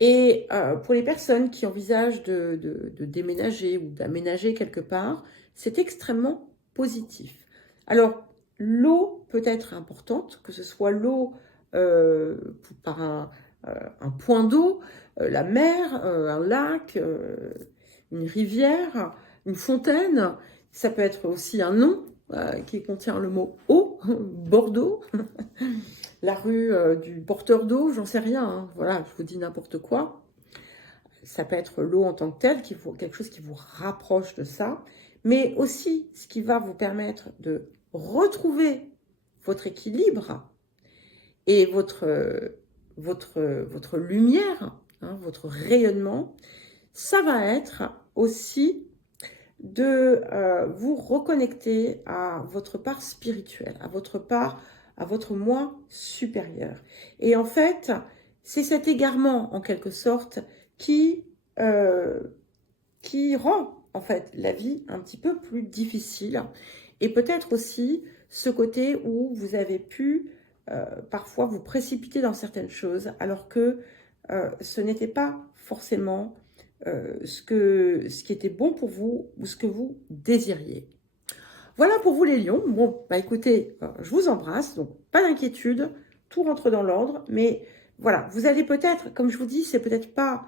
Et pour les personnes qui envisagent de déménager ou d'aménager quelque part, c'est extrêmement positif. Alors, l'eau peut être importante, que ce soit l'eau par un point d'eau, la mer, un lac, une rivière, une fontaine. Ça peut être aussi un nom qui contient le mot eau, Bordeaux. La rue du porteur d'eau, j'en sais rien, voilà, je vous dis n'importe quoi. Ça peut être l'eau en tant que telle, quelque chose qui vous rapproche de ça, mais aussi ce qui va vous permettre de retrouver votre équilibre et votre lumière, votre rayonnement. Ça va être aussi de vous reconnecter à votre part spirituelle, à votre moi supérieur. Et en fait, c'est cet égarement, en quelque sorte, qui rend, en fait, la vie un petit peu plus difficile. Et peut-être aussi ce côté où vous avez pu parfois vous précipiter dans certaines choses, alors que ce n'était pas forcément ce qui était bon pour vous ou ce que vous désiriez. Voilà pour vous les lions. Bon, bah écoutez, je vous embrasse, donc pas d'inquiétude, tout rentre dans l'ordre, mais voilà, vous allez peut-être, comme je vous dis, c'est peut-être pas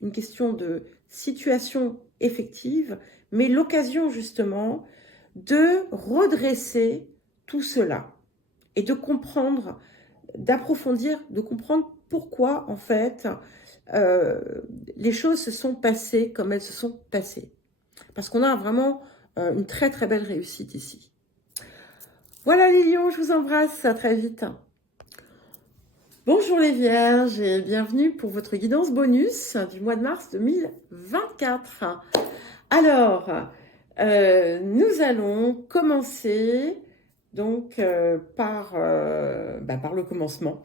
une question de situation effective, mais l'occasion justement de redresser tout cela et de comprendre, d'approfondir, de comprendre pourquoi en fait les choses se sont passées comme elles se sont passées. Parce qu'on a vraiment une très très belle réussite ici. Voilà les lions, je vous embrasse, à très vite. Bonjour les vierges et bienvenue pour votre guidance bonus du mois de mars 2024. Alors, nous allons commencer donc par le commencement.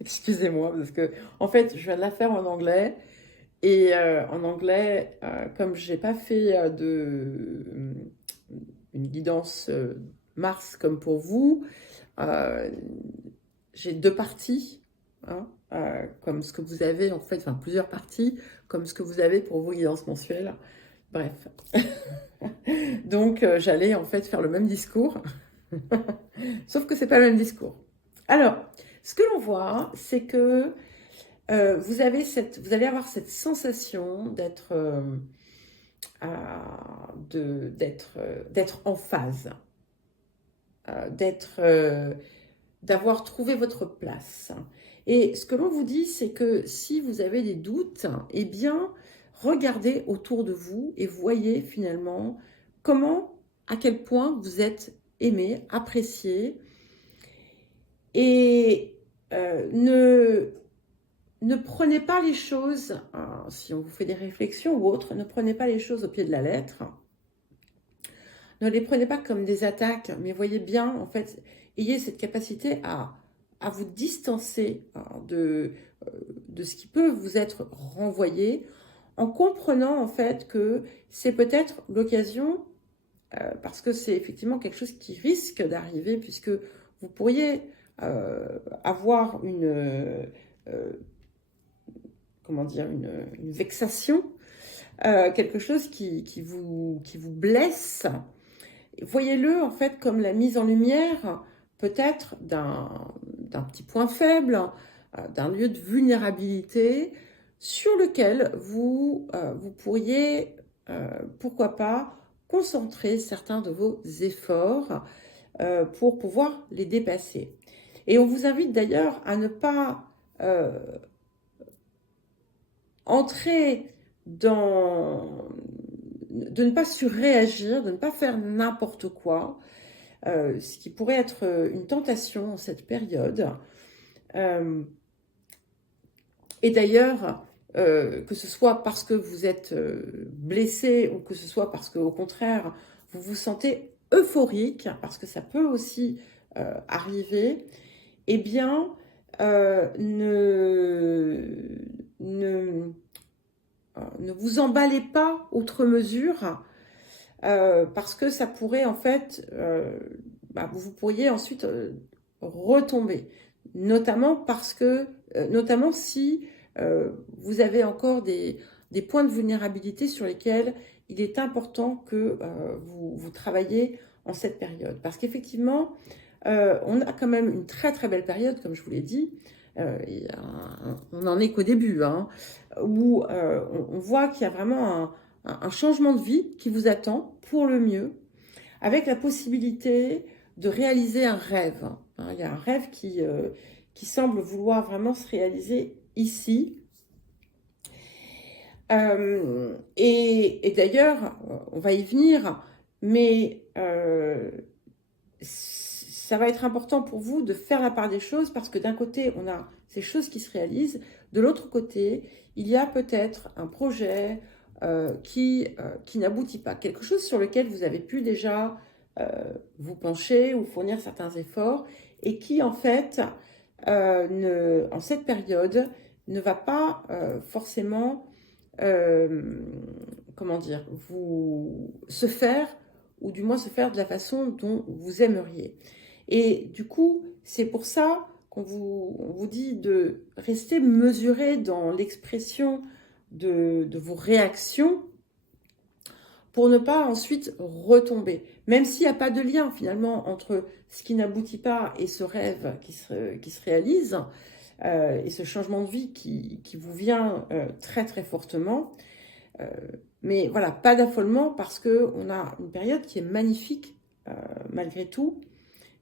Excusez-moi, parce que en fait, je viens de la faire en anglais. Et en anglais, comme j'ai pas fait une guidance Mars comme pour vous, j'ai 2 parties, hein, comme ce que vous avez en fait, enfin plusieurs parties, comme ce que vous avez pour vos guidances mensuelles. Bref. Donc j'allais en fait faire le même discours, sauf que c'est pas le même discours. Alors, ce que l'on voit, c'est que vous allez avoir cette sensation d'être en phase, d'avoir trouvé votre place. Et ce que l'on vous dit, c'est que si vous avez des doutes, eh bien, regardez autour de vous et voyez finalement à quel point vous êtes aimé, apprécié. Et ne prenez pas les choses, si on vous fait des réflexions ou autres, ne prenez pas les choses au pied de la lettre. Ne les prenez pas comme des attaques, mais voyez bien, en fait, ayez cette capacité à vous distancer de ce qui peut vous être renvoyé, en comprenant en fait que c'est peut-être l'occasion, parce que c'est effectivement quelque chose qui risque d'arriver, puisque vous pourriez avoir une vexation, quelque chose qui vous blesse. Voyez-le en fait comme la mise en lumière peut-être d'un petit point faible, d'un lieu de vulnérabilité sur lequel vous pourriez, pourquoi pas, concentrer certains de vos efforts pour pouvoir les dépasser. Et on vous invite d'ailleurs à ne pas entrer de ne pas surréagir, de ne pas faire n'importe quoi, ce qui pourrait être une tentation en cette période. Et d'ailleurs, que ce soit parce que vous êtes blessé ou que ce soit parce qu'au contraire, vous vous sentez euphorique, parce que ça peut aussi arriver, eh bien, ne vous emballez pas outre mesure, parce que ça pourrait en fait, vous pourriez ensuite retomber, notamment si vous avez encore des points de vulnérabilité sur lesquels il est important que vous travaillez en cette période. Parce qu'effectivement, on a quand même une très très belle période, comme je vous l'ai dit. On n'en est qu'au début, hein, où on voit qu'il y a vraiment un changement de vie qui vous attend pour le mieux, avec la possibilité de réaliser un rêve. Il y a un rêve qui semble vouloir vraiment se réaliser ici. Et d'ailleurs, on va y venir, mais ça va être important pour vous de faire la part des choses, parce que d'un côté, on a ces choses qui se réalisent, de l'autre côté, il y a peut-être un projet qui n'aboutit pas, quelque chose sur lequel vous avez pu déjà vous pencher ou fournir certains efforts, et qui en fait, en cette période, ne va pas forcément, se faire, ou du moins se faire de la façon dont vous aimeriez. Et du coup, c'est pour ça qu'on vous dit de rester mesuré dans l'expression de vos réactions, pour ne pas ensuite retomber. Même s'il n'y a pas de lien finalement entre ce qui n'aboutit pas et ce rêve qui se réalise, et ce changement de vie qui vous vient très très fortement, Mais voilà, pas d'affolement parce qu'on a une période qui est magnifique malgré tout.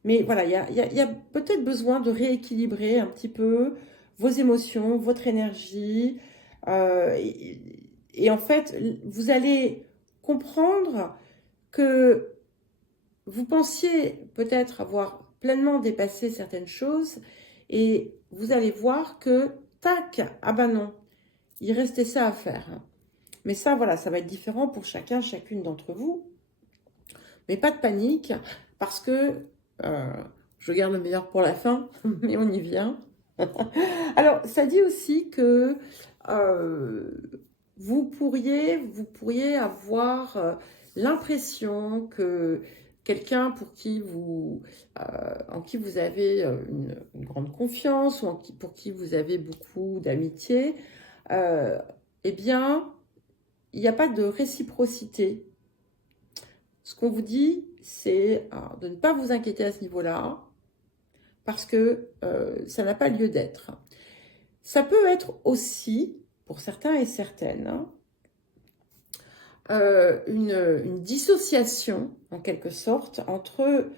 Mais voilà, il y a peut-être besoin de rééquilibrer un petit peu vos émotions, votre énergie. Et en fait, vous allez comprendre que vous pensiez peut-être avoir pleinement dépassé certaines choses et vous allez voir que, tac, ah ben non, il restait ça à faire. Mais ça, voilà, ça va être différent pour chacun, chacune d'entre vous. Mais pas de panique, parce que je garde le meilleur pour la fin, mais on y vient. Alors, ça dit aussi que euh, vous pourriez avoir l'impression que quelqu'un en qui vous avez une grande confiance ou pour qui vous avez beaucoup d'amitié, euh, eh bien, il n'y a pas de réciprocité. Ce qu'on vous dit, c'est de ne pas vous inquiéter à ce niveau-là, parce que ça n'a pas lieu d'être. Ça peut être aussi, pour certains et certaines, une dissociation, en quelque sorte, entre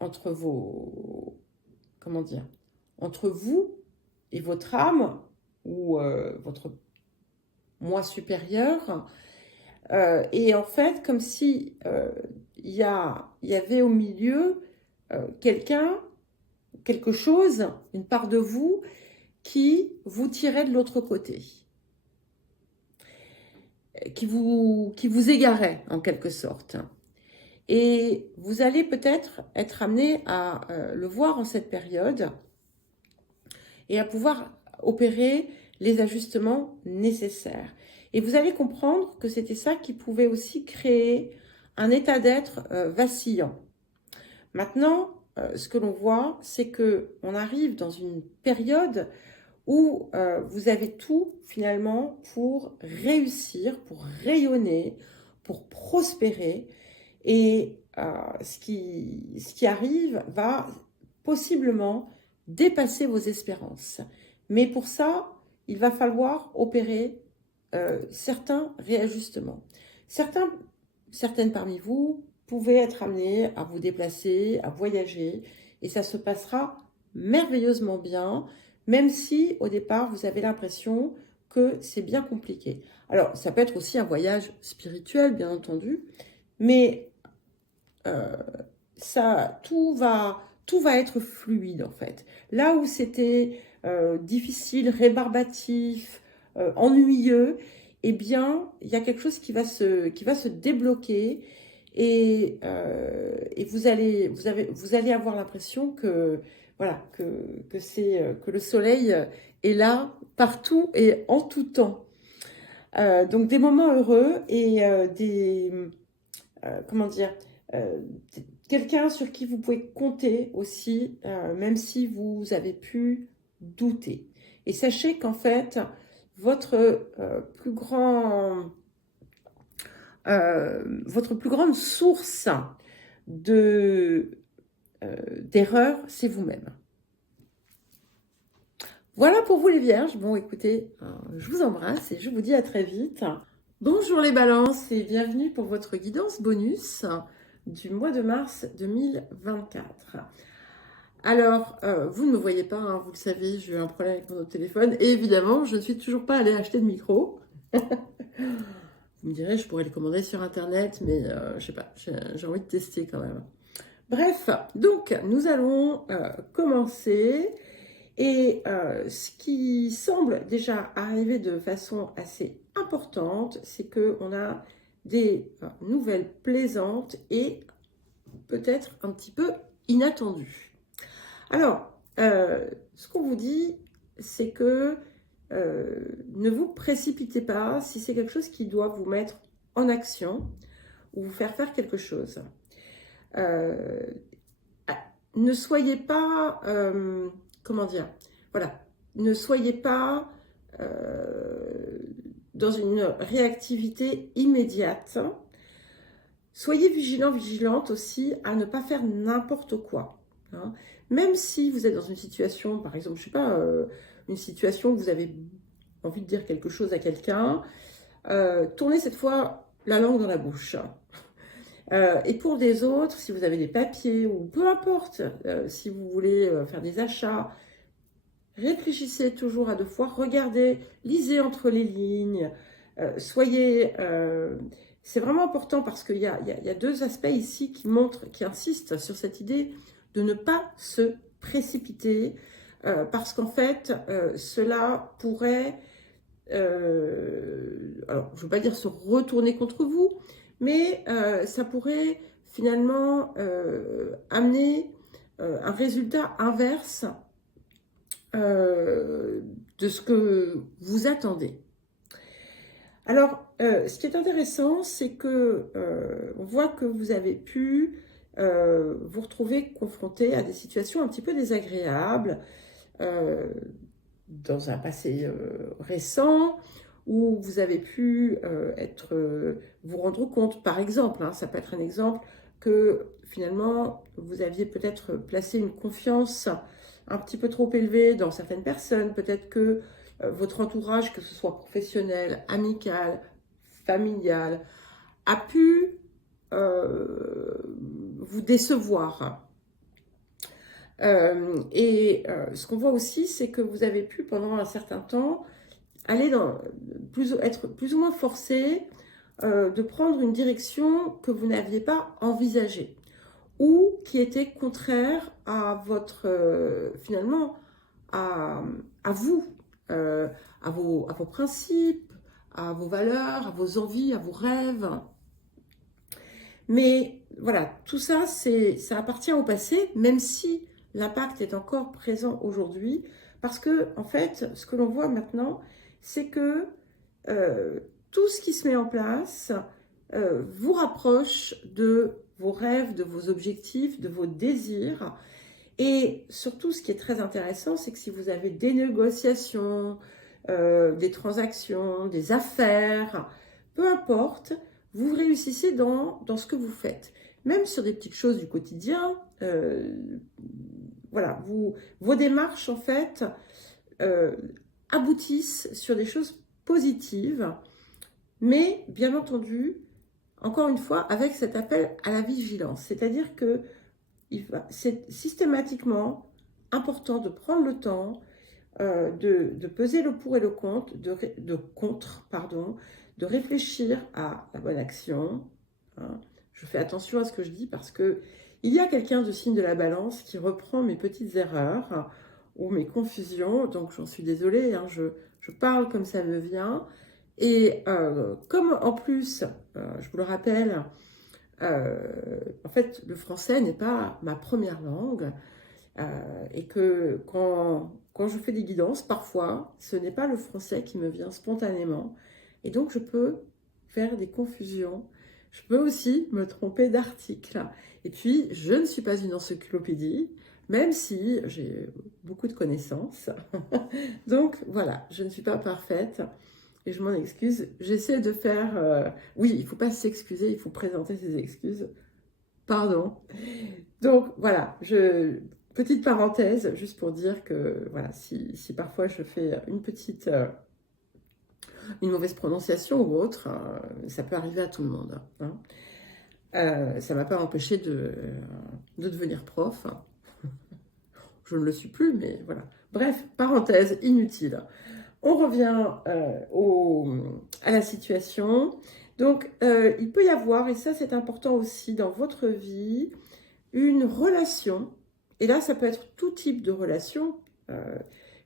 entre comment dire, entre vous et votre âme, ou votre moi supérieur. Et en fait, comme si il y avait au milieu quelque chose, une part de vous qui vous tirait de l'autre côté, qui vous égarait en quelque sorte. Et vous allez peut-être être amené à le voir en cette période et à pouvoir opérer les ajustements nécessaires. Et vous allez comprendre que c'était ça qui pouvait aussi créer un état d'être vacillant. Maintenant, ce que l'on voit, c'est qu'on arrive dans une période où vous avez tout finalement pour réussir, pour rayonner, pour prospérer. Et ce qui arrive va possiblement dépasser vos espérances. Mais pour ça, il va falloir opérer certains réajustements. Certaines parmi vous pouvez être amenés à vous déplacer, à voyager, et ça se passera merveilleusement bien, même si au départ vous avez l'impression que c'est bien compliqué. Alors ça peut être aussi un voyage spirituel, bien entendu, mais tout va être fluide en fait. Là où c'était difficile, rébarbatif, ennuyeux, eh bien, il y a quelque chose qui va se débloquer et vous allez avoir l'impression que, voilà, que le soleil est là partout et en tout temps. Donc des moments heureux et comment dire, euh, quelqu'un sur qui vous pouvez compter aussi, même si vous avez pu douter. Et sachez qu'en fait, votre votre plus grande source d'erreur, c'est vous-même. Voilà pour vous les vierges. Bon, écoutez, je vous embrasse et je vous dis à très vite. Bonjour les balances et bienvenue pour votre guidance bonus du mois de mars 2024. Alors, vous ne me voyez pas, hein, vous le savez, j'ai eu un problème avec mon autre téléphone. Et évidemment, je ne suis toujours pas allée acheter de micro. Vous me direz, je pourrais les commander sur Internet, mais je sais pas, j'ai envie de tester quand même. Bref, donc nous allons commencer. Et ce qui semble déjà arriver de façon assez importante, c'est qu'on a des nouvelles plaisantes et peut-être un petit peu inattendues. Alors, ce qu'on vous dit, c'est que ne vous précipitez pas si c'est quelque chose qui doit vous mettre en action ou vous faire faire quelque chose. Ne soyez pas, comment dire, voilà, ne soyez pas dans une réactivité immédiate. Soyez vigilant, vigilante aussi à ne pas faire n'importe quoi. Hein. Même si vous êtes dans une situation, par exemple, je sais pas, une situation où vous avez envie de dire quelque chose à quelqu'un, tournez cette fois la langue dans la bouche. Et pour des autres, si vous avez des papiers ou peu importe, si vous voulez faire des achats, réfléchissez toujours à deux fois, regardez, lisez entre les lignes, soyez... c'est vraiment important parce qu'il y a deux aspects ici qui montrent, qui insistent sur cette idée de ne pas se précipiter, parce qu'en fait, cela pourrait, alors je ne veux pas dire se retourner contre vous, mais ça pourrait finalement amener un résultat inverse de ce que vous attendez. Alors, ce qui est intéressant, c'est que on voit que vous avez pu vous retrouver confronté à des situations un petit peu désagréables dans un passé récent, où vous avez pu vous rendre compte, par exemple, hein, ça peut être un exemple, que finalement, vous aviez peut-être placé une confiance un petit peu trop élevée dans certaines personnes, peut-être que votre entourage, que ce soit professionnel, amical, familial, a pu vous décevoir. Ce qu'on voit aussi, c'est que vous avez pu, pendant un certain temps, être plus ou moins forcé de prendre une direction que vous n'aviez pas envisagée ou qui était contraire à votre, finalement, à vous, à vos principes, à vos valeurs, à vos envies, à vos rêves. Mais voilà, tout ça, ça appartient au passé, même si l'impact est encore présent aujourd'hui, parce que, en fait, ce que l'on voit maintenant, c'est que tout ce qui se met en place vous rapproche de vos rêves, de vos objectifs, de vos désirs. Et surtout, ce qui est très intéressant, c'est que si vous avez des négociations, des transactions, des affaires, peu importe, vous réussissez dans ce que vous faites. Même sur des petites choses du quotidien, voilà, vos démarches, en fait, aboutissent sur des choses positives, mais bien entendu, encore une fois, avec cet appel à la vigilance. C'est-à-dire que c'est systématiquement important de prendre le temps de peser le pour et le contre, de réfléchir à la bonne action. Hein. Je fais attention à ce que je dis parce que il y a quelqu'un du signe de la balance qui reprend mes petites erreurs ou mes confusions, donc j'en suis désolée, hein, je parle comme ça me vient. Et comme en plus, je vous le rappelle, en fait, le français n'est pas ma première langue et que quand je fais des guidances, parfois, ce n'est pas le français qui me vient spontanément. Et donc, je peux faire des confusions. Je peux aussi me tromper d'article. Et puis, je ne suis pas une encyclopédie, même si j'ai beaucoup de connaissances. Donc, voilà, je ne suis pas parfaite. Et je m'en excuse. J'essaie de faire... Oui, il ne faut pas s'excuser, il faut présenter ses excuses. Pardon. Donc, voilà, petite parenthèse, juste pour dire que, voilà, si parfois je fais une mauvaise prononciation ou autre, ça peut arriver à tout le monde. Hein. Ça ne m'a pas empêché de devenir prof. Je ne le suis plus, mais voilà. Bref, parenthèse inutile. On revient à la situation. Donc, il peut y avoir, et ça c'est important aussi dans votre vie, une relation. Et là, ça peut être tout type de relation.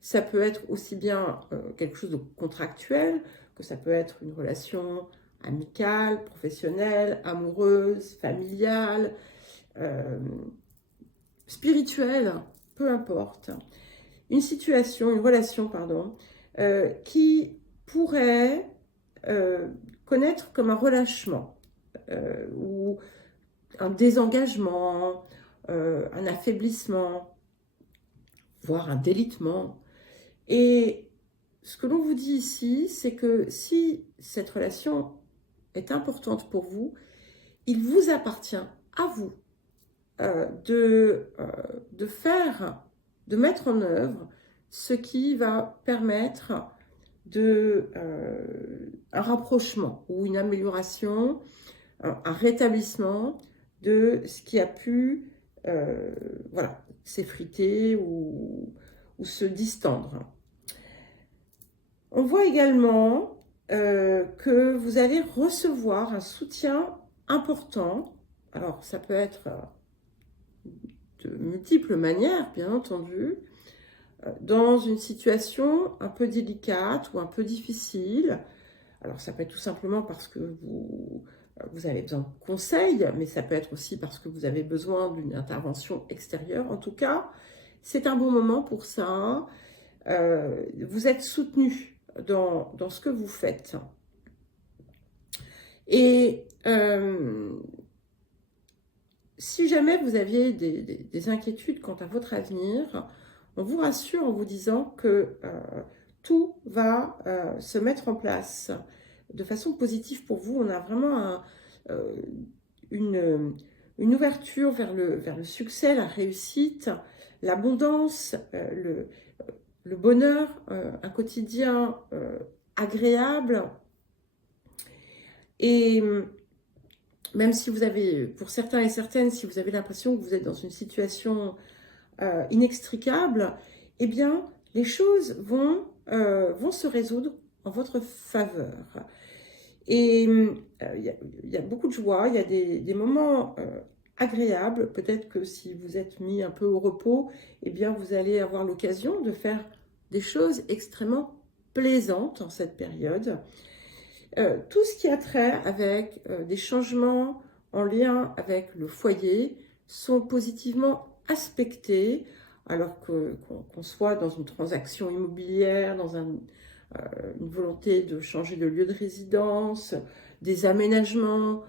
Ça peut être aussi bien quelque chose de contractuel, que ça peut être une relation amicale, professionnelle, amoureuse, familiale, spirituelle, peu importe. Une relation, pardon, qui pourrait connaître comme un relâchement ou un désengagement, un affaiblissement, voire un délitement. Et ce que l'on vous dit ici, c'est que si cette relation est importante pour vous, il vous appartient à vous de mettre en œuvre ce qui va permettre un rapprochement ou une amélioration, un rétablissement de ce qui a pu voilà, s'effriter ou se distendre. On voit également que vous allez recevoir un soutien important. Alors, ça peut être de multiples manières, bien entendu, dans une situation un peu délicate ou un peu difficile. Alors, ça peut être tout simplement parce que vous avez besoin de conseils, mais ça peut être aussi parce que vous avez besoin d'une intervention extérieure. En tout cas, c'est un bon moment pour ça. Vous êtes soutenu dans ce que vous faites. Et si jamais vous aviez des inquiétudes quant à votre avenir, on vous rassure en vous disant que tout va se mettre en place de façon positive pour vous. On a vraiment une ouverture vers le succès, la réussite, l'abondance, le bonheur, un quotidien agréable. Et même si vous avez, pour certains et certaines, si vous avez l'impression que vous êtes dans une situation inextricable, eh bien, les choses vont se résoudre en votre faveur. Et il y a beaucoup de joie, il y a des moments agréables. Peut-être que si vous êtes mis un peu au repos, eh bien, vous allez avoir l'occasion de faire des choses extrêmement plaisantes en cette période. Tout ce qui a trait avec des changements en lien avec le foyer sont positivement aspectés, alors qu'on soit dans une transaction immobilière, dans une volonté de changer de lieu de résidence, des aménagements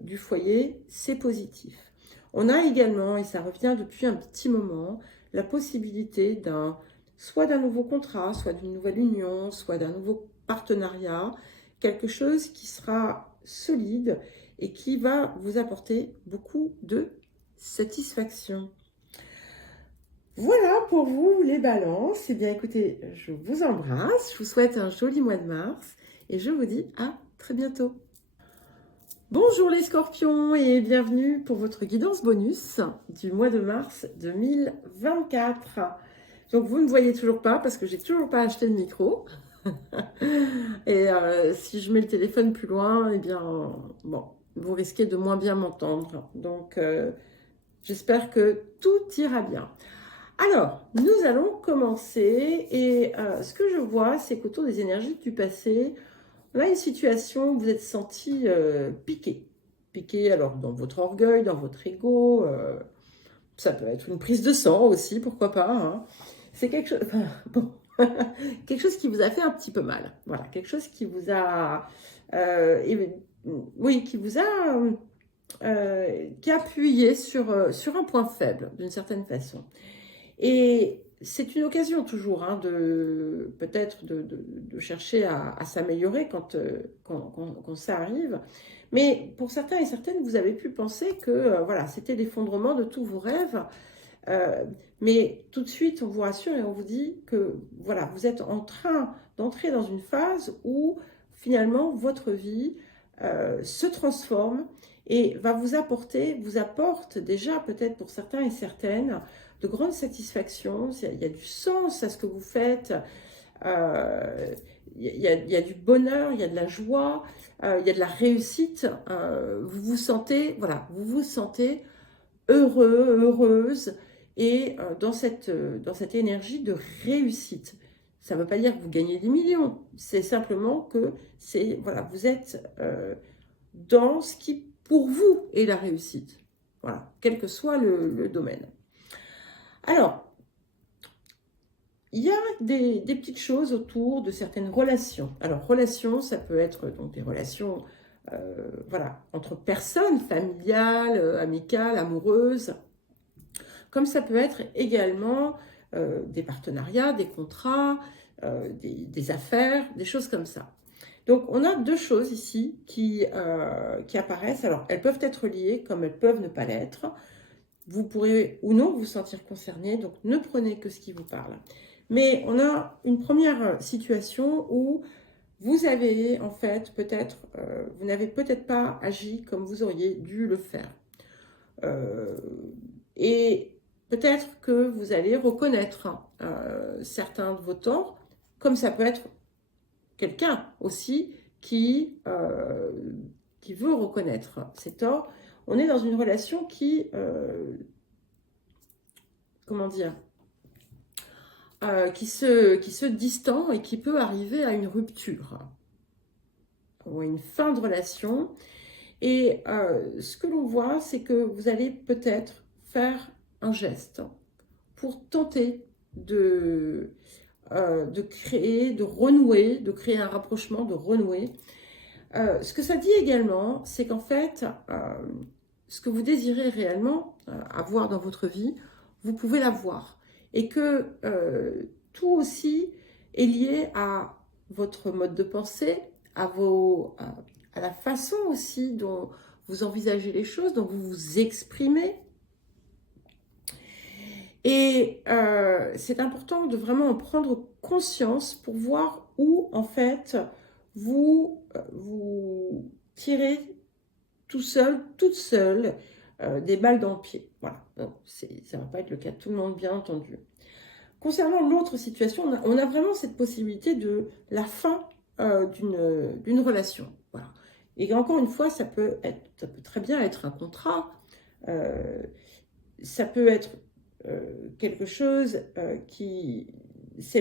du foyer, c'est positif. On a également, et ça revient depuis un petit moment, la possibilité soit d'un nouveau contrat, soit d'une nouvelle union, soit d'un nouveau partenariat, quelque chose qui sera solide et qui va vous apporter beaucoup de satisfaction. Voilà pour vous les balances. Eh bien écoutez, je vous embrasse, je vous souhaite un joli mois de mars et je vous dis à très bientôt. Bonjour les scorpions et bienvenue pour votre guidance bonus du mois de mars 2024. Donc vous ne voyez toujours pas parce que j'ai toujours pas acheté le micro. Et si je mets le téléphone plus loin, eh bien, bon, vous risquez de moins bien m'entendre. Donc, j'espère que tout ira bien. Alors, nous allons commencer. Et ce que je vois, c'est qu'autour des énergies du passé, on a une situation où vous êtes senti piqué. Piqué, alors, dans votre orgueil, dans votre ego. Ça peut être une prise de sang aussi, pourquoi pas. Hein. C'est quelque chose... bon. Quelque chose qui vous a fait un petit peu mal. Voilà, quelque chose qui vous a... oui, qui vous a... qui a appuyé sur un point faible, d'une certaine façon. Et c'est une occasion toujours hein, peut-être de chercher à s'améliorer quand ça arrive. Mais pour certains et certaines, vous avez pu penser que voilà, c'était l'effondrement de tous vos rêves. Mais tout de suite, on vous rassure et on vous dit que voilà, vous êtes en train d'entrer dans une phase où finalement votre vie se transforme et vous apporte déjà peut-être pour certains et certaines de grandes satisfactions. Il y a du sens à ce que vous faites. Il y a du bonheur, il y a de la joie, il y a de la réussite. Vous vous sentez heureux, heureuse et dans cette énergie de réussite. Ça ne veut pas dire que vous gagnez des millions, c'est simplement que voilà, vous êtes dans ce qui, pour vous, est la réussite. Voilà, quel que soit le domaine. Alors, il y a des petites choses autour de certaines relations. Alors, relations, ça peut être donc des relations voilà, entre personnes, familiales, amicales, amoureuses, comme ça peut être également des partenariats, des contrats, des affaires, des choses comme ça. Donc, on a deux choses ici qui apparaissent. Alors, elles peuvent être liées comme elles peuvent ne pas l'être. Vous pourrez ou non vous sentir concerné, donc ne prenez que ce qui vous parle. Mais on a une première situation où vous avez, en fait, peut-être, vous n'avez peut-être pas agi comme vous auriez dû le faire. Et peut-être que vous allez reconnaître certains de vos torts, comme ça peut être quelqu'un aussi qui veut reconnaître ses torts. On est dans une relation comment dire, qui se distend et qui peut arriver à une rupture ou à une fin de relation. Et ce que l'on voit, c'est que vous allez peut-être faire un geste pour tenter de créer, de renouer, de créer un rapprochement, de renouer. Ce que ça dit également, c'est qu'en fait, ce que vous désirez réellement avoir dans votre vie, vous pouvez l'avoir. Et que tout aussi est lié à votre mode de pensée, à la façon aussi dont vous envisagez les choses, dont vous vous exprimez. Et c'est important de vraiment en prendre conscience pour voir où, en fait, vous tirez tout seul, toute seule, des balles dans le pied. Voilà, ça ne va pas être le cas de tout le monde, bien entendu. Concernant l'autre situation, on a vraiment cette possibilité de la fin d'une relation. Voilà. Et encore une fois, ça peut très bien être un contrat, ça peut être quelque chose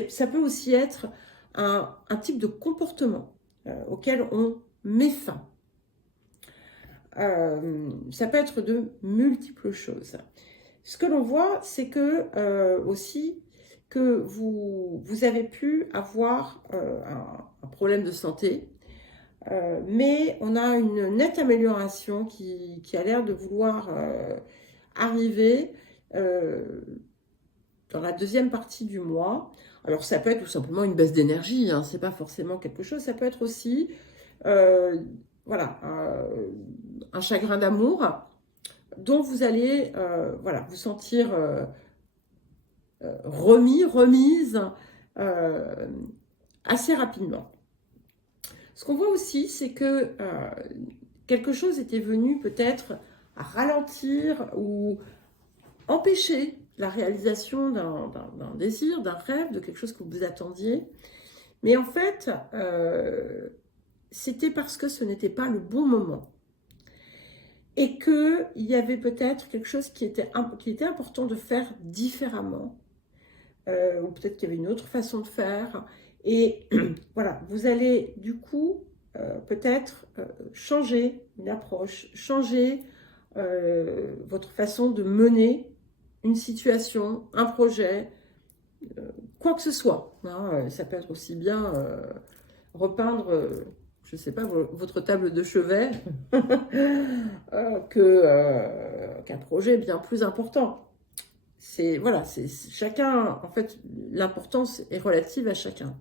ça peut aussi être un type de comportement auquel on met fin. Ça peut être de multiples choses. Ce que l'on voit, c'est que aussi que vous avez pu avoir un problème de santé, mais on a une nette amélioration qui a l'air de vouloir arriver dans la deuxième partie du mois. Alors ça peut être tout simplement une baisse d'énergie, hein, c'est pas forcément quelque chose, ça peut être aussi voilà, un chagrin d'amour dont vous allez voilà, vous sentir remise assez rapidement. Ce qu'on voit aussi, c'est que quelque chose était venu peut-être à ralentir ou empêcher la réalisation d'un désir, d'un rêve, de quelque chose que vous attendiez. Mais en fait, c'était parce que ce n'était pas le bon moment. Et qu'il y avait peut-être quelque chose qui était important de faire différemment. Ou peut-être qu'il y avait une autre façon de faire. Et voilà, vous allez du coup peut-être changer une approche, changer votre façon de mener une situation, un projet, quoi que ce soit. Hein, ça peut être aussi bien repeindre, je ne sais pas, votre table de chevet qu'un projet bien plus important. Voilà, c'est chacun, en fait, l'importance est relative à chacun.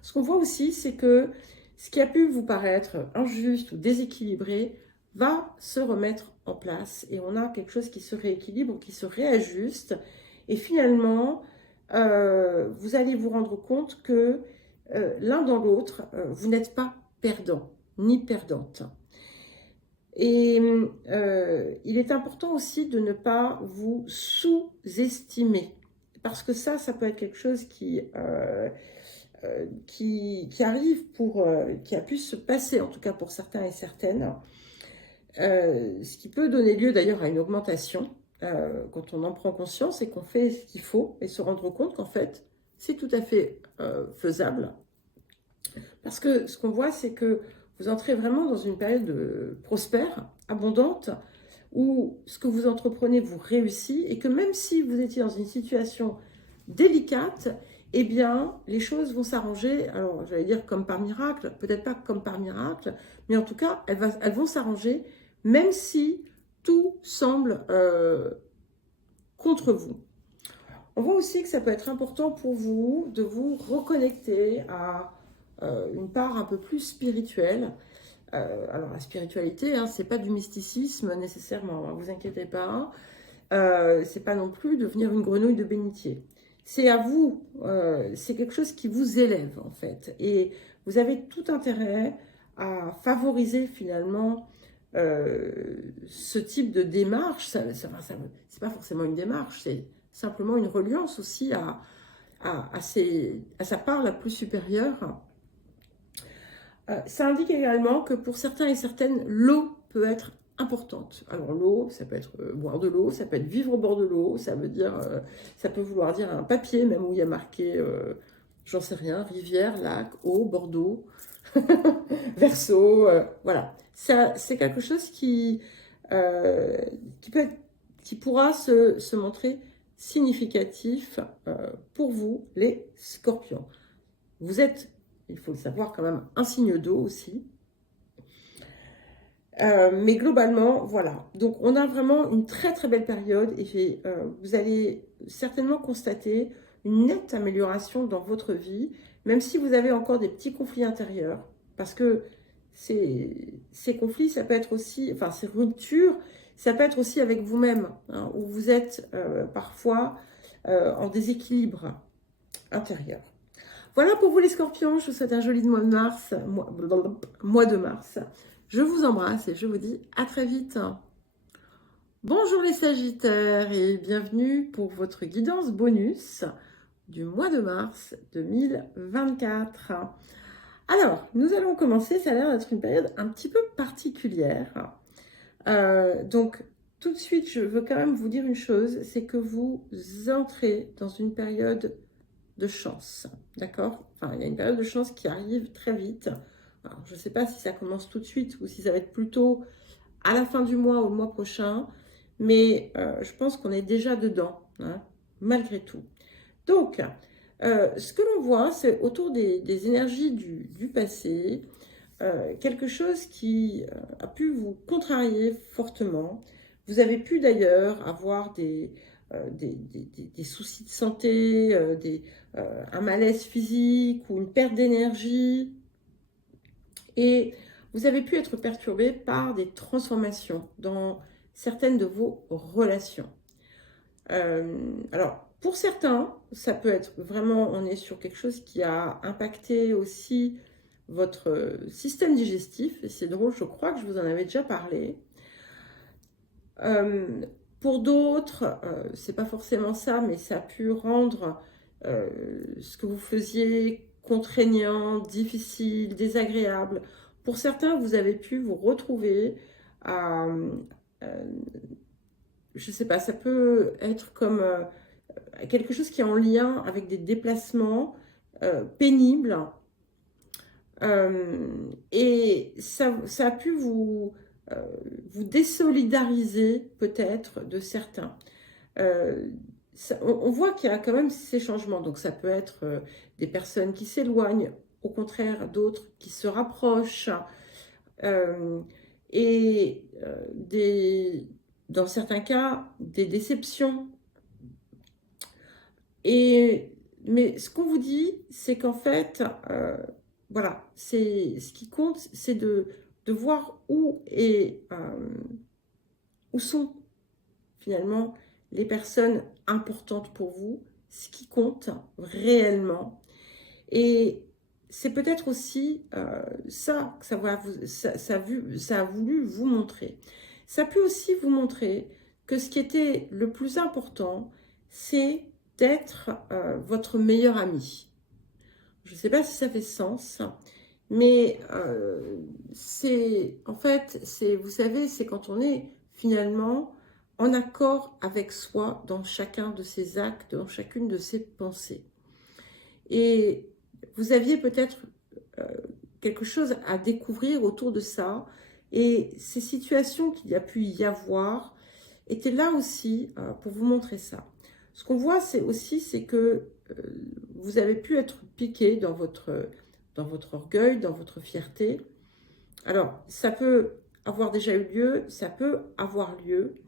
Ce qu'on voit aussi, c'est que ce qui a pu vous paraître injuste ou déséquilibré va se remettre en place et on a quelque chose qui se rééquilibre, qui se réajuste et finalement, vous allez vous rendre compte que l'un dans l'autre, vous n'êtes pas perdant ni perdante. Et il est important aussi de ne pas vous sous-estimer parce que ça peut être quelque chose qui arrive qui a pu se passer, en tout cas pour certains et certaines, ce qui peut donner lieu d'ailleurs à une augmentation quand on en prend conscience et qu'on fait ce qu'il faut et se rendre compte qu'en fait, c'est tout à fait faisable. Parce que ce qu'on voit, c'est que vous entrez vraiment dans une période prospère, abondante, où ce que vous entreprenez vous réussit et que même si vous étiez dans une situation délicate, eh bien, les choses vont s'arranger, alors j'allais dire comme par miracle, peut-être pas comme par miracle, mais en tout cas, elles vont s'arranger, même si tout semble contre vous. On voit aussi que ça peut être important pour vous de vous reconnecter à une part un peu plus spirituelle. Alors la spiritualité, hein, c'est pas du mysticisme nécessairement, ne vous inquiétez pas. C'est pas non plus devenir une grenouille de bénitier. c'est à vous, c'est quelque chose qui vous élève en fait. Et vous avez tout intérêt à favoriser finalement ce type de démarche. C'est pas forcément une démarche, c'est simplement une reliance aussi à sa part la plus supérieure. Ça indique également que pour certains et certaines, l'eau peut être importante. Alors l'eau, ça peut être boire de l'eau, ça peut être vivre au bord de l'eau, ça peut vouloir dire un papier même où il y a marqué, j'en sais rien, rivière, lac, eau, Bordeaux, verso, voilà. Ça, c'est quelque chose euh, qui pourra se montrer significatif pour vous, les scorpions. Vous êtes, il faut le savoir quand même, un signe d'eau aussi. Mais globalement, voilà. Donc, on a vraiment une très très belle période et vous allez certainement constater une nette amélioration dans votre vie, même si vous avez encore des petits conflits intérieurs. Parce que ces conflits, ça peut être aussi, enfin, ces ruptures, ça peut être aussi avec vous-même, hein, où vous êtes parfois en déséquilibre intérieur. Voilà pour vous les scorpions, je vous souhaite un joli mois de mars, mois de mars. Je vous embrasse et je vous dis à très vite. Bonjour les sagittaires et bienvenue pour votre guidance bonus du mois de mars 2024. Alors, nous allons commencer, ça a l'air d'être une période un petit peu particulière. Donc, tout de suite, je veux quand même vous dire une chose, c'est que vous entrez dans une période de chance, d'accord? Enfin, il y a une période de chance qui arrive très vite. Alors, je ne sais pas si ça commence tout de suite ou si ça va être plutôt à la fin du mois ou le mois prochain, mais je pense qu'on est déjà dedans, hein, malgré tout. Donc, ce que l'on voit, c'est autour des énergies du passé, quelque chose qui a pu vous contrarier fortement. Vous avez pu d'ailleurs avoir des soucis de santé, un malaise physique ou une perte d'énergie. Et vous avez pu être perturbé par des transformations dans certaines de vos relations. Alors, pour certains, ça peut être vraiment, on est sur quelque chose qui a impacté aussi votre système digestif. Et c'est drôle, je crois que je vous en avais déjà parlé. Pour d'autres, c'est pas forcément ça, mais ça a pu rendre ce que vous faisiez contraignant, difficile, désagréable. Pour certains, vous avez pu vous retrouver à, je sais pas, ça peut être comme quelque chose qui est en lien avec des déplacements pénibles. Et ça a pu vous désolidariser peut-être de certains. On voit qu'il y a quand même ces changements. Donc ça peut être des personnes qui s'éloignent, au contraire d'autres qui se rapprochent. Et dans certains cas, des déceptions. Mais ce qu'on vous dit, c'est qu'en fait, voilà, ce qui compte, c'est de voir où sont finalement les personnes importantes pour vous, ce qui compte réellement. Et c'est peut-être aussi ça que ça a voulu vous montrer. Ça peut aussi vous montrer que ce qui était le plus important, c'est d'être votre meilleur ami. Je ne sais pas si ça fait sens, mais en fait, vous savez, c'est quand on est finalement en accord avec soi dans chacun de ses actes, dans chacune de ses pensées. Et vous aviez peut-être quelque chose à découvrir autour de ça, et ces situations qu'il y a pu y avoir étaient là aussi pour vous montrer ça. Ce qu'on voit, c'est que vous avez pu être piqué dans votre orgueil, dans votre fierté. Alors, ça peut avoir déjà eu lieu, ça peut avoir lieu,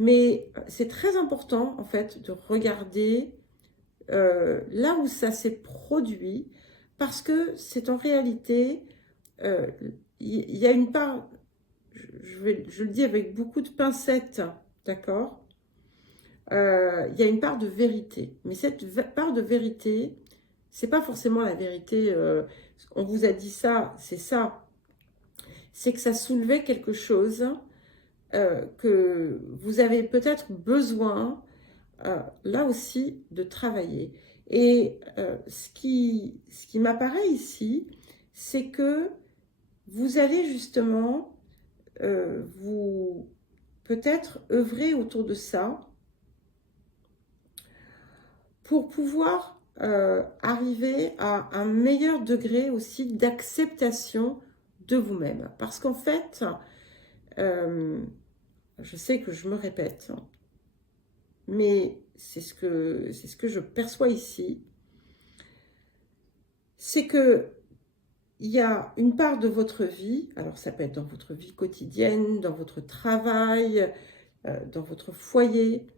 mais c'est très important, en fait, de regarder là où ça s'est produit, parce que c'est en réalité, il y a une part, je le dis avec beaucoup de pincettes, d'accord? il y a une part de vérité. Mais cette part de vérité, c'est pas forcément la vérité. On vous a dit ça, c'est ça. C'est que ça soulevait quelque chose que vous avez peut-être besoin, là aussi, de travailler. Et ce qui m'apparaît ici, c'est que vous allez justement vous peut-être œuvrer autour de ça pour pouvoir arriver à un meilleur degré aussi d'acceptation de vous-même. Parce qu'en fait, je sais que je me répète, mais c'est ce que je perçois ici, c'est que il y a une part de votre vie, alors ça peut être dans votre vie quotidienne, dans votre travail, dans votre foyer,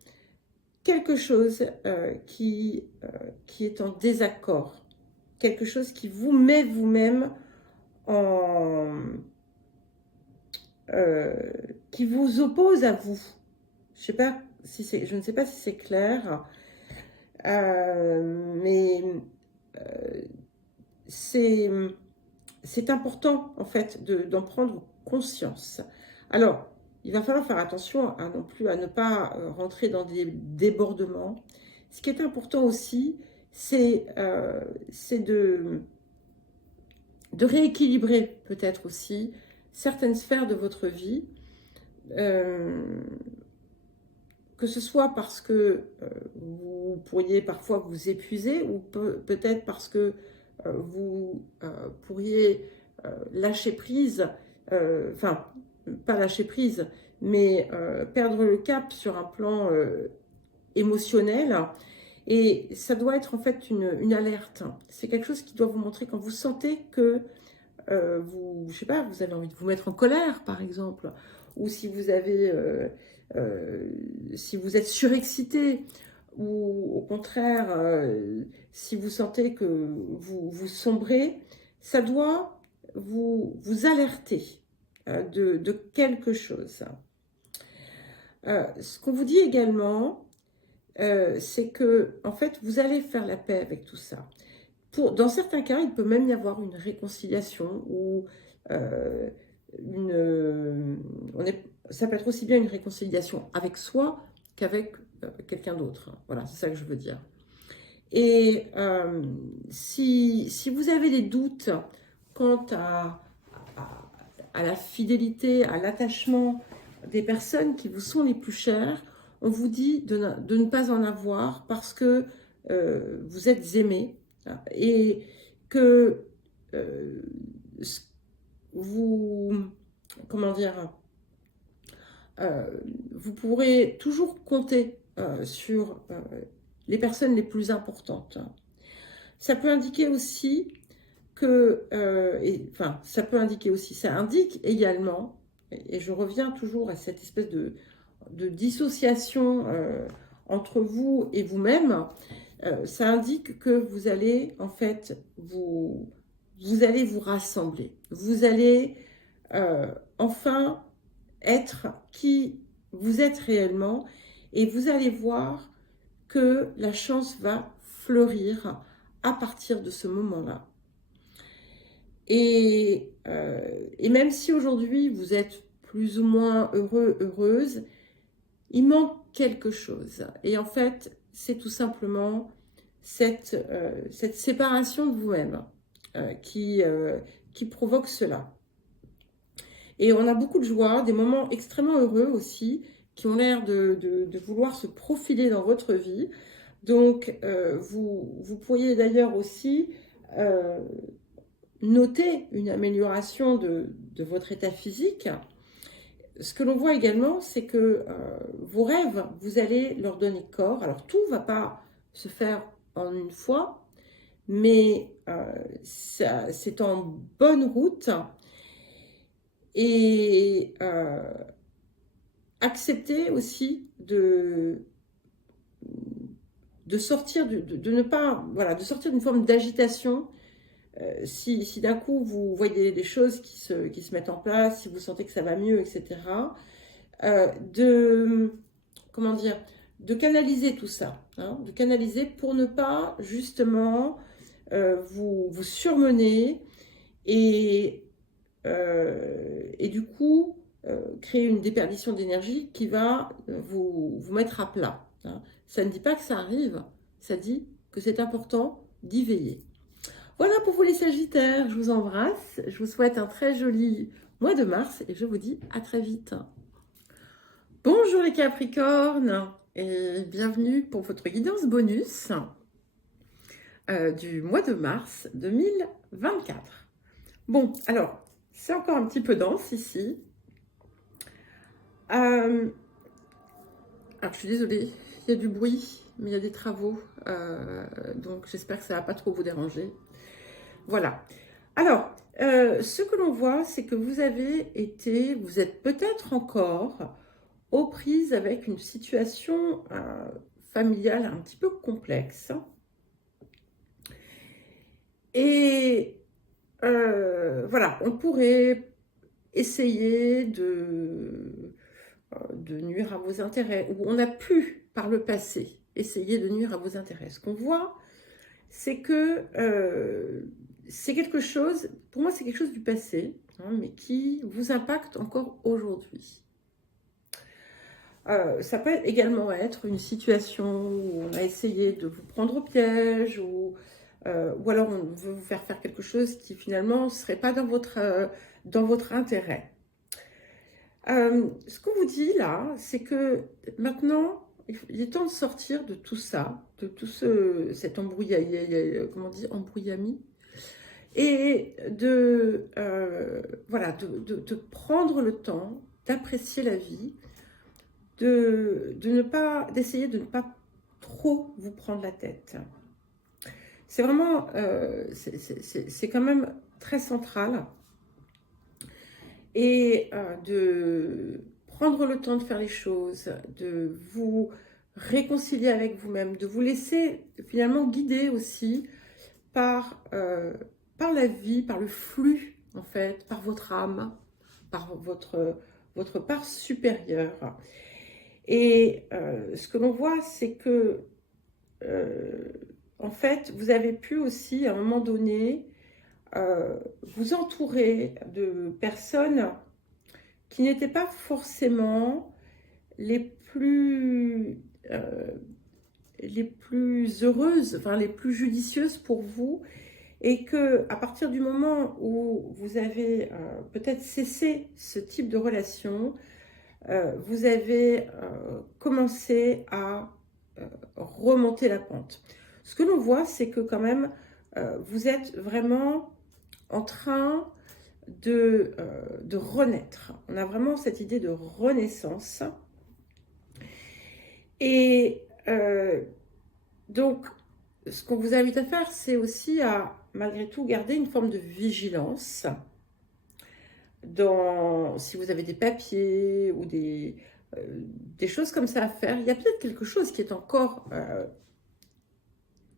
quelque chose qui est en désaccord, quelque chose qui vous met vous-même en... qui vous oppose à vous. Je ne sais pas si c'est clair, mais c'est important en fait d'en prendre conscience. Alors, il va falloir faire attention non plus à ne pas rentrer dans des débordements. Ce qui est important aussi, c'est de rééquilibrer peut-être aussi certaines sphères de votre vie, que ce soit parce que vous pourriez parfois vous épuiser ou peut-être parce que vous pourriez lâcher prise, enfin, pas lâcher prise, mais perdre le cap sur un plan émotionnel. Et ça doit être en fait une alerte. C'est quelque chose qui doit vous montrer quand vous sentez que je sais pas, vous avez envie de vous mettre en colère, par exemple, ou si vous avez, si vous êtes surexcité, ou au contraire, si vous sentez que vous sombrez, ça doit vous alerter de quelque chose. Ce qu'on vous dit également, c'est que, en fait, vous allez faire la paix avec tout ça. Dans certains cas, il peut même y avoir une réconciliation ou ça peut être aussi bien une réconciliation avec soi qu'avec quelqu'un d'autre. Voilà, c'est ça que je veux dire. Et si vous avez des doutes quant à la fidélité, à l'attachement des personnes qui vous sont les plus chères, on vous dit de ne pas en avoir parce que vous êtes aimé et que vous, comment dire, vous pourrez toujours compter sur les personnes les plus importantes. Ça peut indiquer aussi que, enfin, ça peut indiquer aussi, ça indique également, et je reviens toujours à cette espèce de dissociation entre vous et vous-même, ça indique que vous allez en fait vous allez vous rassembler, vous allez enfin être qui vous êtes réellement et vous allez voir que la chance va fleurir à partir de ce moment-là. Et même si aujourd'hui vous êtes plus ou moins heureux, heureuse, il manque quelque chose. Et en fait, c'est tout simplement cette séparation de vous-même qui provoque cela. Et on a beaucoup de joie, des moments extrêmement heureux aussi, qui ont l'air de vouloir se profiler dans votre vie. Donc, vous pourriez d'ailleurs aussi noter une amélioration de votre état physique. Ce que l'on voit également, c'est que vos rêves, vous allez leur donner corps. Alors, tout ne va pas se faire en une fois, mais c'est en bonne route. Et accepter aussi de sortir, de ne pas, voilà, de sortir d'une forme d'agitation. Si d'un coup vous voyez des choses qui se mettent en place, si vous sentez que ça va mieux, etc. Comment dire, de canaliser tout ça, hein, de canaliser pour ne pas justement vous surmener et du coup créer une déperdition d'énergie qui va vous mettre à plat. Hein. Ça ne dit pas que ça arrive, ça dit que c'est important d'y veiller. Voilà pour vous les Sagittaires, je vous embrasse, je vous souhaite un très joli mois de mars et je vous dis à très vite. Bonjour les Capricornes et bienvenue pour votre guidance bonus du mois de mars 2024. Bon, alors, c'est encore un petit peu dense ici. Alors, je suis désolée, il y a du bruit, mais il y a des travaux, donc j'espère que ça ne va pas trop vous déranger. Voilà. Alors, ce que l'on voit, c'est que vous êtes peut-être encore aux prises avec une situation familiale un petit peu complexe. Et voilà, on pourrait essayer de nuire à vos intérêts, ou on a pu, par le passé, essayer de nuire à vos intérêts. Ce qu'on voit, c'est que c'est quelque chose, pour moi c'est quelque chose du passé, hein, mais qui vous impacte encore aujourd'hui. Ça peut également être une situation où on a essayé de vous prendre au piège, ou alors on veut vous faire faire quelque chose qui finalement ne serait pas dans votre intérêt. Ce qu'on vous dit là, c'est que maintenant, il est temps de sortir de tout ça, de tout cet embrouillamie, et voilà, de prendre le temps d'apprécier la vie, d'essayer de ne pas trop vous prendre la tête. C'est vraiment, c'est quand même très central. Et de prendre le temps de faire les choses, de vous réconcilier avec vous-même, de vous laisser finalement guider aussi par la vie, par le flux en fait, par votre âme, par votre part supérieure. Et ce que l'on voit, c'est que en fait, vous avez pu aussi à un moment donné vous entourer de personnes qui n'étaient pas forcément les plus heureuses, enfin les plus judicieuses pour vous, et que à partir du moment où vous avez peut-être cessé ce type de relation, vous avez commencé à remonter la pente. Ce que l'on voit, c'est que quand même, vous êtes vraiment en train de renaître. On a vraiment cette idée de renaissance. Et donc, ce qu'on vous invite à faire, c'est aussi à, malgré tout, garder une forme de vigilance si vous avez des papiers ou des choses comme ça à faire. Il y a peut-être quelque chose qui est encore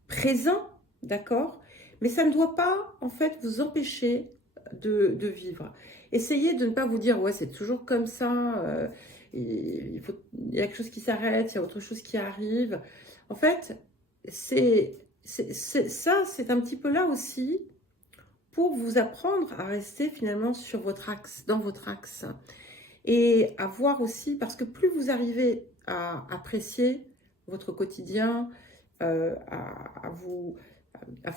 présent, d'accord? Mais ça ne doit pas, en fait, vous empêcher de vivre. Essayez de ne pas vous dire, ouais, c'est toujours comme ça, il y a quelque chose qui s'arrête, il y a autre chose qui arrive. En fait, ça, c'est un petit peu là aussi pour vous apprendre à rester finalement sur votre axe, dans votre axe. Et à voir aussi, parce que plus vous arrivez à apprécier votre quotidien, à vous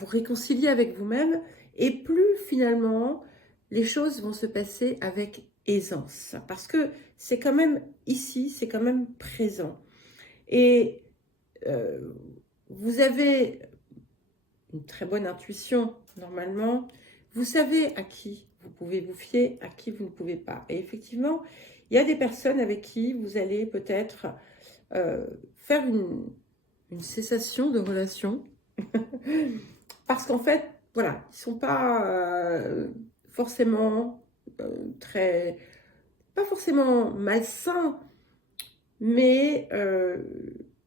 réconcilier avec vous-même, et plus finalement les choses vont se passer avec aisance. Parce que c'est quand même ici, c'est quand même présent. Et vous avez une très bonne intuition, normalement. Vous savez à qui vous pouvez vous fier, à qui vous ne pouvez pas. Et effectivement, il y a des personnes avec qui vous allez peut-être faire une cessation de relation. Parce qu'en fait, voilà, ils ne sont pas forcément pas forcément malsains, mais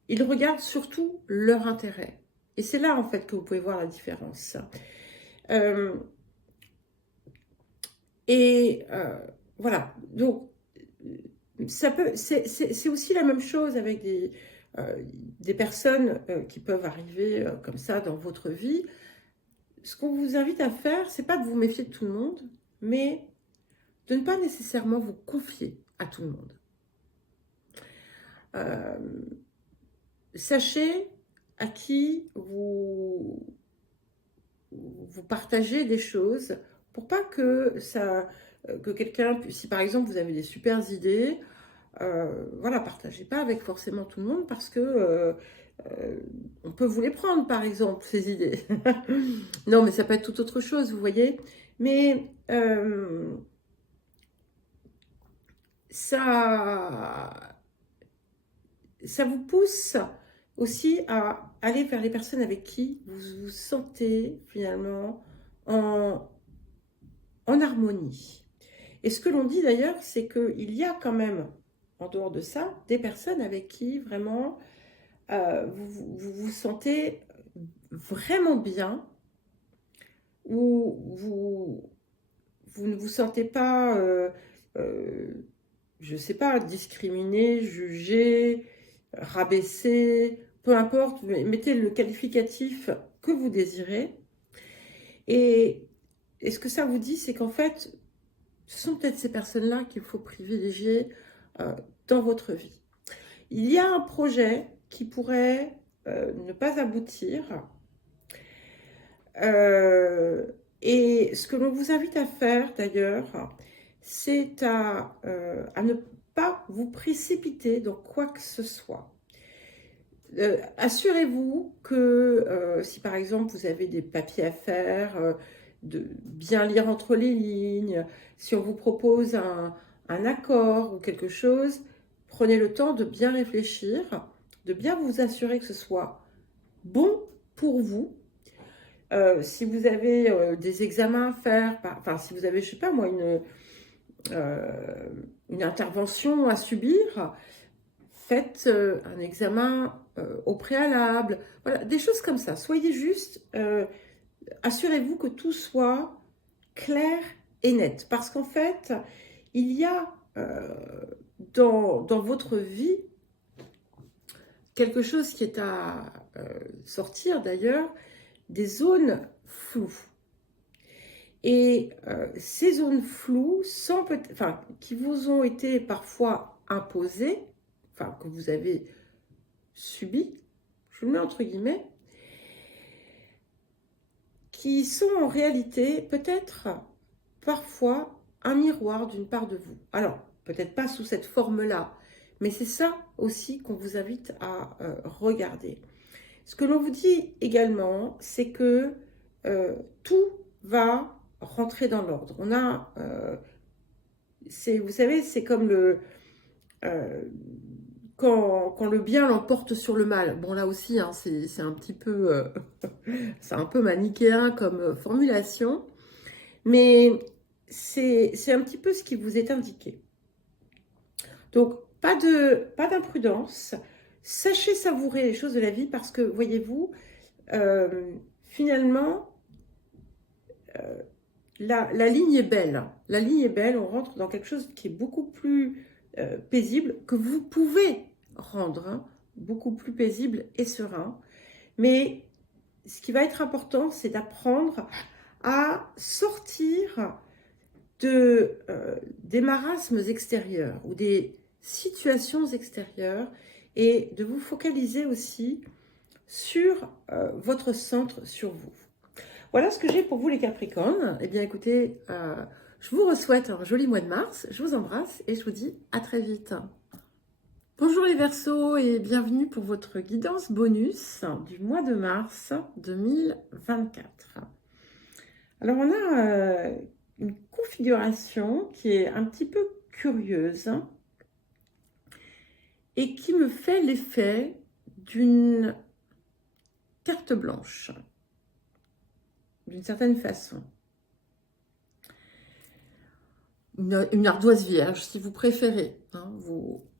ils regardent surtout leur intérêt. Et c'est là, en fait, que vous pouvez voir la différence. Voilà, donc c'est aussi la même chose avec des personnes qui peuvent arriver comme ça dans votre vie. Ce qu'on vous invite à faire, c'est pas de vous méfier de tout le monde, mais de ne pas nécessairement vous confier à tout le monde. Sachez à qui vous partagez des choses pour pas que que quelqu'un, si par exemple vous avez des super idées, voilà, partagez pas avec forcément tout le monde parce que on peut vous les prendre par exemple, ces idées. Non, mais ça peut être tout autre chose, vous voyez. Mais ça vous pousse aussi à aller vers les personnes avec qui vous vous sentez finalement en harmonie. Et ce que l'on dit d'ailleurs, c'est qu'il y a quand même, en dehors de ça, des personnes avec qui vraiment vous vous sentez vraiment bien, où vous ne vous sentez pas, je ne sais pas, discriminé, jugé, rabaissé, peu importe, mettez le qualificatif que vous désirez. Et ce que ça vous dit, c'est qu'en fait, ce sont peut-être ces personnes-là qu'il faut privilégier dans votre vie. Il y a un projet qui pourrait ne pas aboutir. Et ce que l'on vous invite à faire d'ailleurs, c'est à ne pas vous précipiter dans quoi que ce soit. Assurez-vous que si par exemple vous avez des papiers à faire, de bien lire entre les lignes, si on vous propose un accord ou quelque chose, prenez le temps de bien réfléchir, de bien vous assurer que ce soit bon pour vous. Si vous avez des examens à faire, enfin si vous avez, je sais pas moi, une intervention à subir, faites un examen au préalable, voilà, des choses comme ça. Soyez juste, assurez-vous que tout soit clair et net. Parce qu'en fait, il y a dans votre vie quelque chose qui est à sortir d'ailleurs, des zones floues. Et ces zones floues, qui vous ont été parfois imposées, enfin que vous avez subies, je le mets entre guillemets, qui sont en réalité peut-être parfois un miroir d'une part de vous. Alors, peut-être pas sous cette forme-là, mais c'est ça aussi qu'on vous invite à regarder. Ce que l'on vous dit également, c'est que tout va rentrer dans l'ordre. On a, vous savez, c'est comme quand le bien l'emporte sur le mal. Bon, là aussi, hein, c'est un petit peu, c'est un peu manichéen comme formulation, mais c'est un petit peu ce qui vous est indiqué. Donc, pas d'imprudence. Sachez savourer les choses de la vie parce que, voyez-vous, finalement, la ligne est belle. La ligne est belle, on rentre dans quelque chose qui est beaucoup plus paisible, que vous pouvez rendre beaucoup plus paisible et serein. Mais ce qui va être important, c'est d'apprendre à sortir des marasmes extérieurs ou des situations extérieures et de vous focaliser aussi sur votre centre, sur vous. Voilà ce que j'ai pour vous les Capricornes. Eh bien écoutez, je vous souhaite un joli mois de mars, je vous embrasse et je vous dis à très vite. Bonjour les Verseaux et bienvenue pour votre guidance bonus du mois de mars 2024. Alors on a une configuration qui est un petit peu curieuse et qui me fait l'effet d'une carte blanche, d'une certaine façon. Une ardoise vierge, si vous préférez, hein,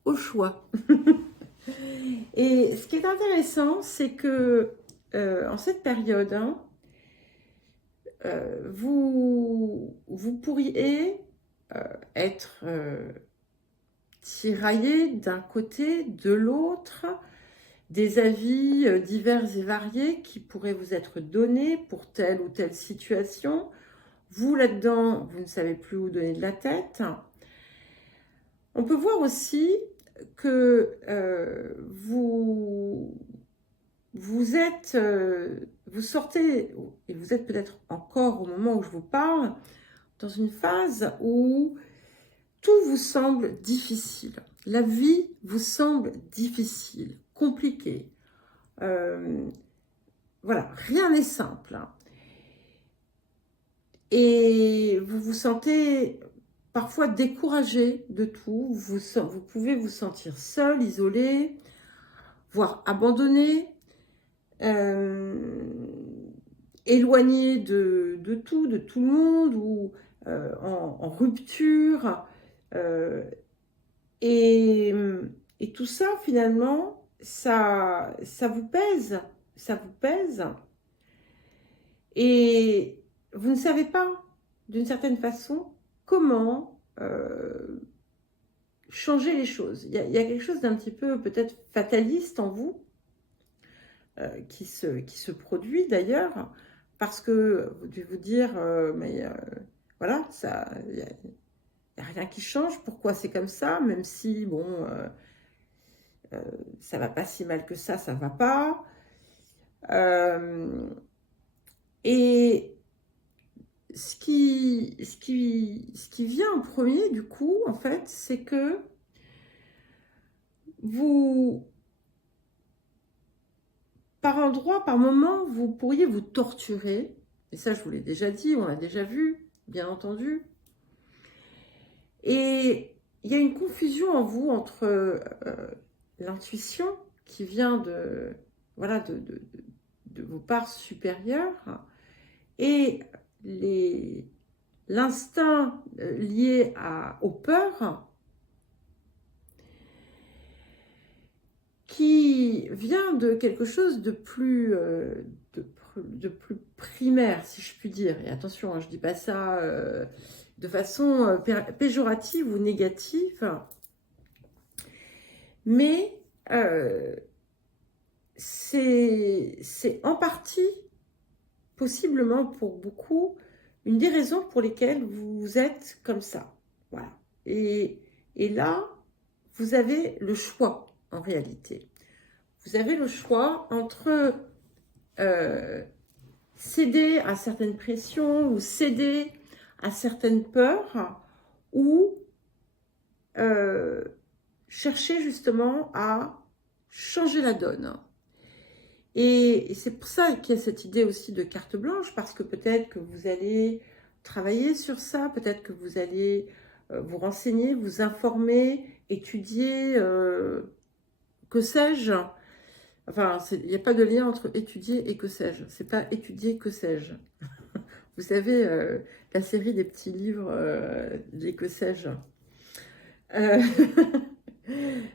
au choix. Et ce qui est intéressant, c'est que en cette période, hein, vous pourriez être tiraillé d'un côté, de l'autre, des avis divers et variés qui pourraient vous être donnés pour telle ou telle situation. Vous, là-dedans, vous ne savez plus où donner de la tête. On peut voir aussi que vous sortez, et vous êtes peut-être encore au moment où je vous parle, dans une phase où tout vous semble difficile. La vie vous semble difficile, compliquée. Voilà, rien n'est simple. Et vous vous sentez parfois découragé de tout. Vous pouvez vous sentir seul, isolé, voire abandonné, éloigné de tout le monde, ou en rupture. Et tout ça, finalement, ça vous pèse. Ça vous pèse. Et vous ne savez pas, d'une certaine façon, comment changer les choses. Il y a quelque chose d'un petit peu peut-être fataliste en vous, qui se produit d'ailleurs, parce que vous devez vous dire, voilà, il n'y a rien qui change, pourquoi c'est comme ça, même si, bon, ça va pas si mal que ça va pas. Et ce qui vient en premier, du coup, en fait, c'est que vous, par endroits, par moments, vous pourriez vous torturer. Et ça, je vous l'ai déjà dit, on l'a déjà vu, bien entendu. Et il y a une confusion en vous entre l'intuition qui vient de, voilà, de vos parts supérieures et l'instinct lié aux peurs, qui vient de quelque chose de plus primaire, si je puis dire. Et attention, hein, je ne dis pas ça de façon péjorative ou négative, mais c'est en partie, possiblement pour beaucoup, une des raisons pour lesquelles vous êtes comme ça. Voilà. Et là, vous avez le choix, en réalité. Vous avez le choix entre céder à certaines pressions ou céder à certaines peurs, ou chercher justement à changer la donne. Et c'est pour ça qu'il y a cette idée aussi de carte blanche, parce que peut-être que vous allez travailler sur ça, peut-être que vous allez vous renseigner, vous informer, étudier, que sais-je. Enfin, il n'y a pas de lien entre étudier et que sais-je. C'est pas étudier que sais-je. Vous savez, la série des petits livres, les que sais-je.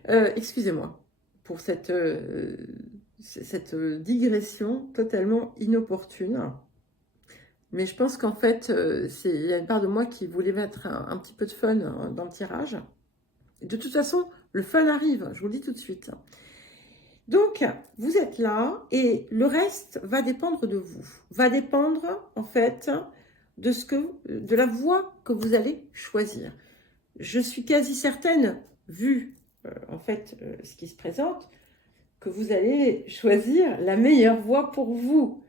Excusez-moi pour cette digression totalement inopportune. Mais je pense qu'en fait, il y a une part de moi qui voulait mettre un petit peu de fun dans le tirage. Et de toute façon, le fun arrive, je vous le dis tout de suite. Donc, vous êtes là et le reste va dépendre de vous. Va dépendre, en fait, de la voie que vous allez choisir. Je suis quasi certaine, vu, en fait, ce qui se présente, que vous allez choisir la meilleure voie pour vous,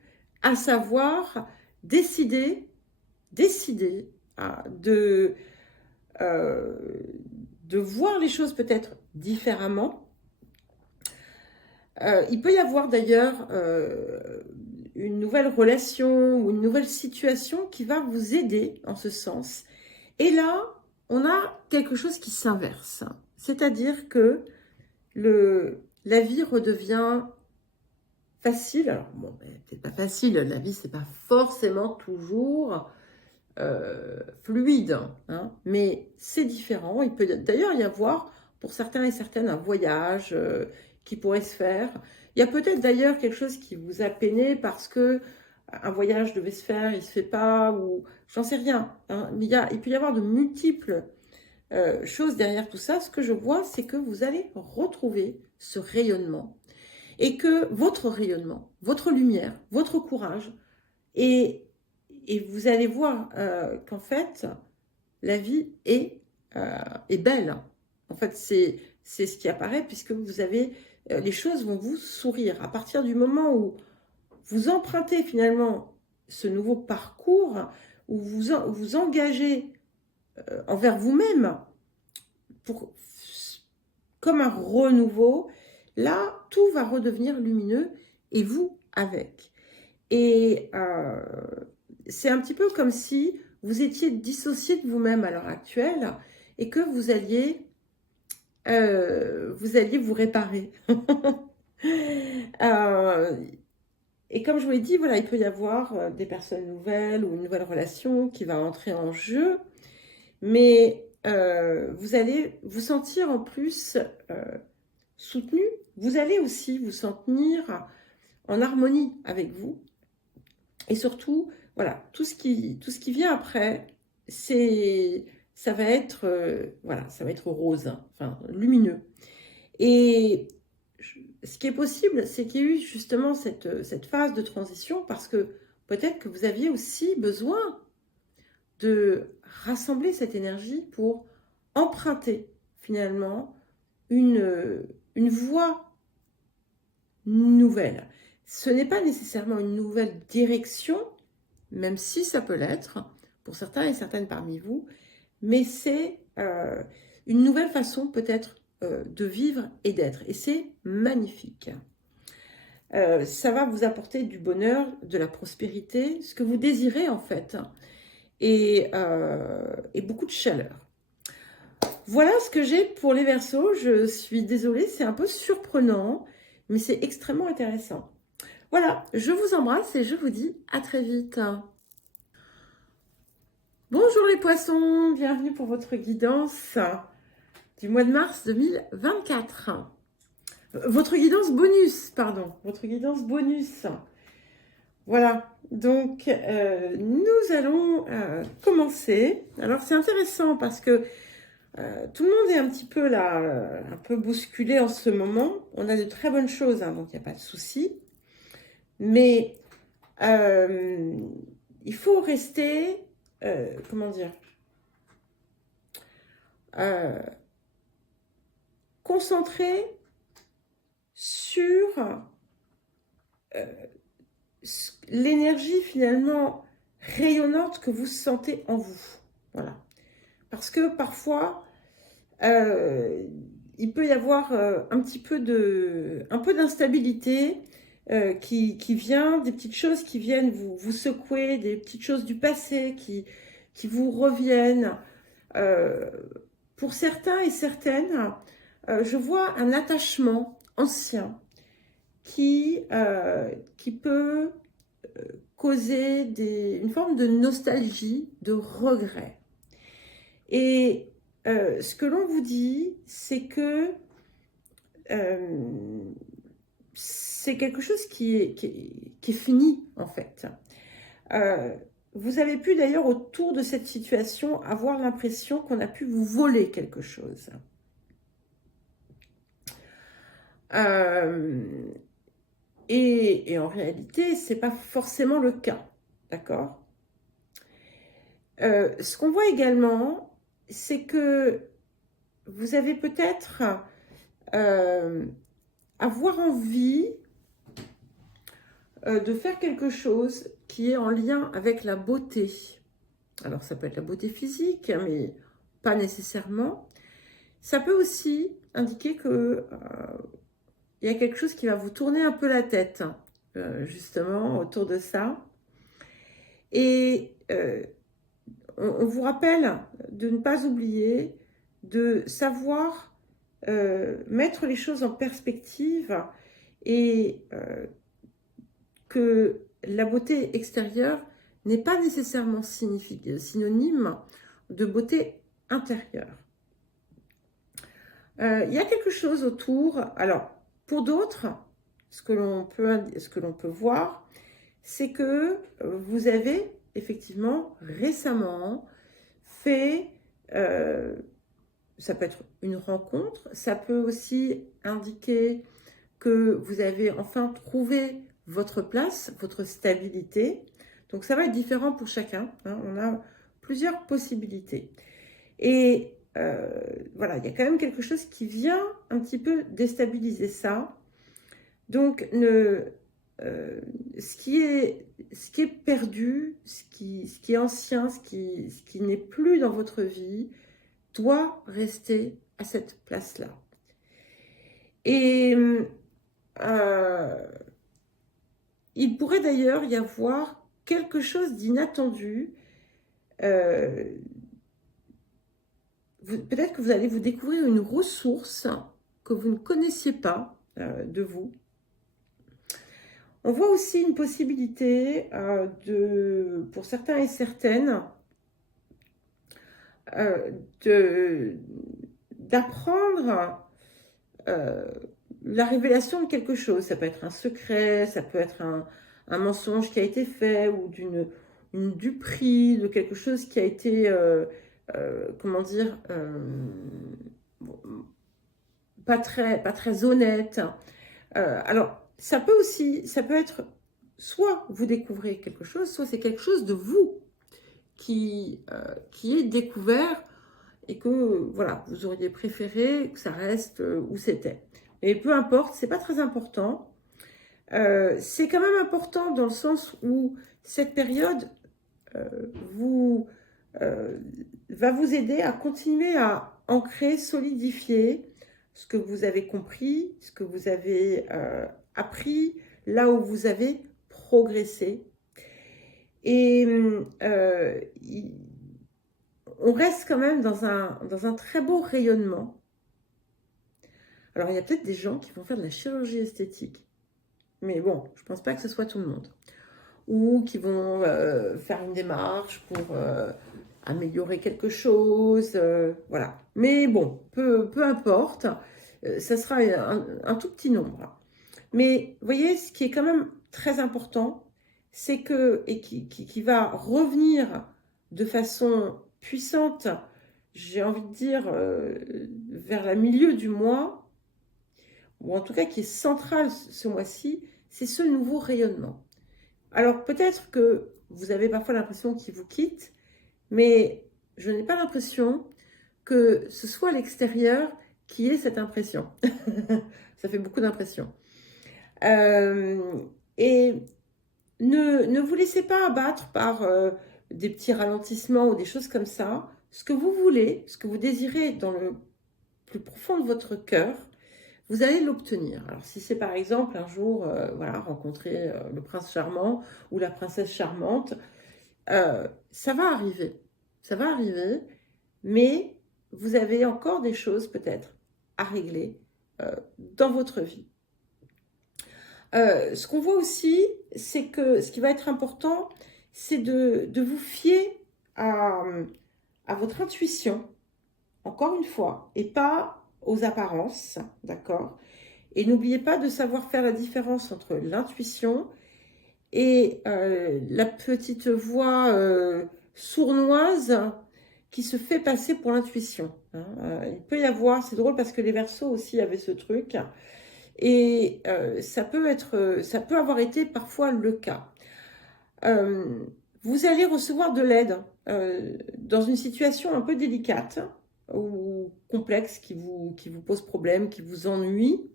à savoir décider de voir les choses peut-être différemment. Il peut y avoir d'ailleurs une nouvelle relation ou une nouvelle situation qui va vous aider en ce sens. Et là, on a quelque chose qui s'inverse. C'est-à-dire que la vie redevient facile. Alors, bon, peut-être pas facile, la vie, c'est pas forcément toujours fluide, hein, mais c'est différent. Il peut d'ailleurs y avoir, pour certains et certaines, un voyage qui pourrait se faire. Il y a peut-être d'ailleurs quelque chose qui vous a peiné parce que un voyage devait se faire, il ne se fait pas, ou j'en sais rien. Hein, mais il peut y avoir de multiples choses derrière tout ça. Ce que je vois, c'est que vous allez retrouver ce rayonnement. et que votre rayonnement, votre lumière, votre courage, et, et vous allez voir qu'en fait, la vie est belle. En fait, c'est ce qui apparaît puisque vous avez, les choses vont vous sourire. À partir du moment où vous empruntez finalement ce nouveau parcours, où vous engagez envers vous-même pour comme un renouveau, là, tout va redevenir lumineux et vous avec. Et c'est un petit peu comme si vous étiez dissocié de vous-même à l'heure actuelle et que vous alliez vous réparer. Et comme je vous l'ai dit, voilà, il peut y avoir des personnes nouvelles ou une nouvelle relation qui va entrer en jeu, mais vous allez vous sentir en plus soutenu. Vous allez aussi vous sentir en harmonie avec vous. Et surtout, voilà, tout ce qui vient après, ça va être, voilà, ça va être rose, hein, enfin lumineux. Et ce qui est possible, c'est qu'il y a eu justement cette phase de transition parce que peut-être que vous aviez aussi besoin de rassembler cette énergie pour emprunter finalement une voie nouvelle. Ce n'est pas nécessairement une nouvelle direction, même si ça peut l'être pour certains et certaines parmi vous, mais c'est une nouvelle façon peut-être de vivre et d'être. Et c'est magnifique. Ça va vous apporter du bonheur, de la prospérité, ce que vous désirez en fait, et beaucoup de chaleur. Voilà ce que j'ai pour les Verseaux. Je suis désolée, c'est un peu surprenant, mais c'est extrêmement intéressant. Voilà, je vous embrasse et je vous dis à très vite. Bonjour les poissons, bienvenue pour votre guidance du mois de mars 2024. Votre guidance bonus, pardon, votre guidance bonus. Voilà, donc nous allons commencer. Alors c'est intéressant parce que tout le monde est un petit peu là, un peu bousculé en ce moment. On a de très bonnes choses, hein, donc il n'y a pas de souci. Mais il faut rester, comment dire, concentré sur l'énergie finalement rayonnante que vous sentez en vous. Voilà. Parce que parfois, il peut y avoir un peu d'instabilité qui vient, des petites choses qui viennent vous secouer, des petites choses du passé qui vous reviennent. Pour certains et certaines, je vois un attachement ancien qui peut causer une forme de nostalgie, de regret. Et ce que l'on vous dit, c'est que c'est quelque chose qui est fini, en fait. Vous avez pu d'ailleurs, autour de cette situation, avoir l'impression qu'on a pu vous voler quelque chose. Et en réalité, ce n'est pas forcément le cas, d'accord ? Ce qu'on voit également, c'est que vous avez peut-être avoir envie de faire quelque chose qui est en lien avec la beauté. Alors ça peut être la beauté physique, mais pas nécessairement. Ça peut aussi indiquer que il y a quelque chose qui va vous tourner un peu la tête, justement, autour de ça. Et on vous rappelle de ne pas oublier de savoir mettre les choses en perspective et que la beauté extérieure n'est pas nécessairement synonyme de beauté intérieure. Il y a quelque chose autour, alors pour d'autres, ce que l'on peut voir, c'est que vous avez effectivement récemment fait, ça peut être une rencontre, ça peut aussi indiquer que vous avez enfin trouvé votre place, votre stabilité. Donc ça va être différent pour chacun, hein. On a plusieurs possibilités. Et voilà, il y a quand même quelque chose qui vient un petit peu déstabiliser ça. Donc, ce qui est perdu, ce qui est ancien, ce qui n'est plus dans votre vie, doit rester à cette place-là. Et il pourrait d'ailleurs y avoir quelque chose d'inattendu. Peut-être que vous allez vous découvrir une ressource que vous ne connaissiez pas de vous. On voit aussi une possibilité pour certains et certaines d'apprendre la révélation de quelque chose. Ça peut être un secret, ça peut être un mensonge qui a été fait, ou une duperie, de quelque chose qui a été, comment dire, pas très honnête. Alors, ça peut être, soit vous découvrez quelque chose, soit c'est quelque chose de vous qui est découvert et que, voilà, vous auriez préféré que ça reste où c'était. Mais peu importe, c'est pas très important. C'est quand même important dans le sens où cette période va vous aider à continuer à ancrer, solidifier ce que vous avez compris, ce que vous avez appris, là où vous avez progressé. Et on reste quand même dans un très beau rayonnement. Alors, il y a peut-être des gens qui vont faire de la chirurgie esthétique, mais bon, je ne pense pas que ce soit tout le monde. Ou qui vont faire une démarche pour améliorer quelque chose, voilà. Mais bon, peu importe, ça sera un tout petit nombre. Mais vous voyez, ce qui est quand même très important, c'est que, et qui va revenir de façon puissante, j'ai envie de dire, vers le milieu du mois, ou en tout cas qui est central ce mois-ci, c'est ce nouveau rayonnement. Alors peut-être que vous avez parfois l'impression qu'il vous quitte, mais je n'ai pas l'impression que ce soit l'extérieur qui ait cette impression. Ça fait beaucoup d'impression. Et ne vous laissez pas abattre par des petits ralentissements ou des choses comme ça. Ce que vous voulez, ce que vous désirez dans le plus profond de votre cœur, vous allez l'obtenir. Alors si c'est par exemple un jour voilà, rencontrer le prince charmant ou la princesse charmante, ça va arriver. Ça va arriver, mais vous avez encore des choses peut-être à régler dans votre vie. Ce qu'on voit aussi, c'est que ce qui va être important, c'est de vous fier à votre intuition, encore une fois, et pas aux apparences, d'accord? Et n'oubliez pas de savoir faire la différence entre l'intuition et la petite voix sournoise qui se fait passer pour l'intuition, hein. Il peut y avoir, c'est drôle parce que les Verseaux aussi avaient ce truc, et ça peut avoir été parfois le cas. Vous allez recevoir de l'aide dans une situation un peu délicate ou complexe qui vous pose problème, qui vous ennuie.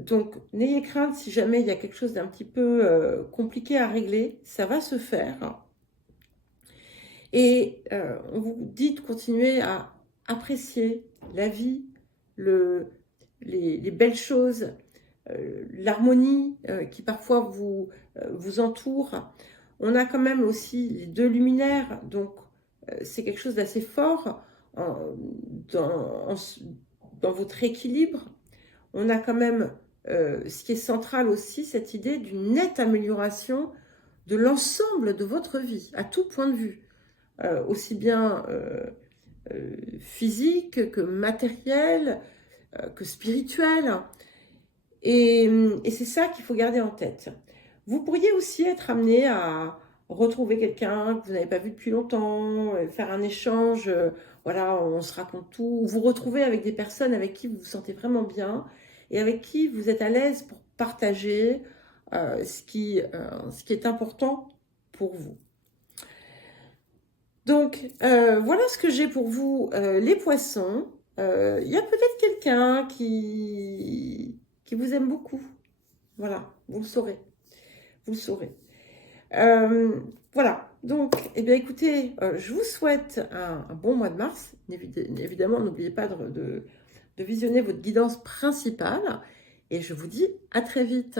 Donc, n'ayez crainte si jamais il y a quelque chose d'un petit peu compliqué à régler, ça va se faire. Et on vous dit de continuer à apprécier la vie, les belles choses, l'harmonie qui parfois vous entoure. On a quand même aussi les deux luminaires, donc c'est quelque chose d'assez fort dans votre équilibre. On a quand même ce qui est central aussi, cette idée d'une nette amélioration de l'ensemble de votre vie, à tout point de vue, aussi bien physique que matériel, que spirituel. Et c'est ça qu'il faut garder en tête. Vous pourriez aussi être amené à retrouver quelqu'un que vous n'avez pas vu depuis longtemps, faire un échange, voilà, on se raconte tout, ou vous retrouver avec des personnes avec qui vous vous sentez vraiment bien et avec qui vous êtes à l'aise pour partager ce qui est important pour vous. Donc, voilà ce que j'ai pour vous, les poissons. Il y a peut-être quelqu'un qui vous aime beaucoup. Voilà, vous le saurez. Vous le saurez. Voilà, donc, eh bien, écoutez, je vous souhaite un bon mois de mars. Évidemment, n'oubliez pas de visionner votre guidance principale. Et je vous dis à très vite.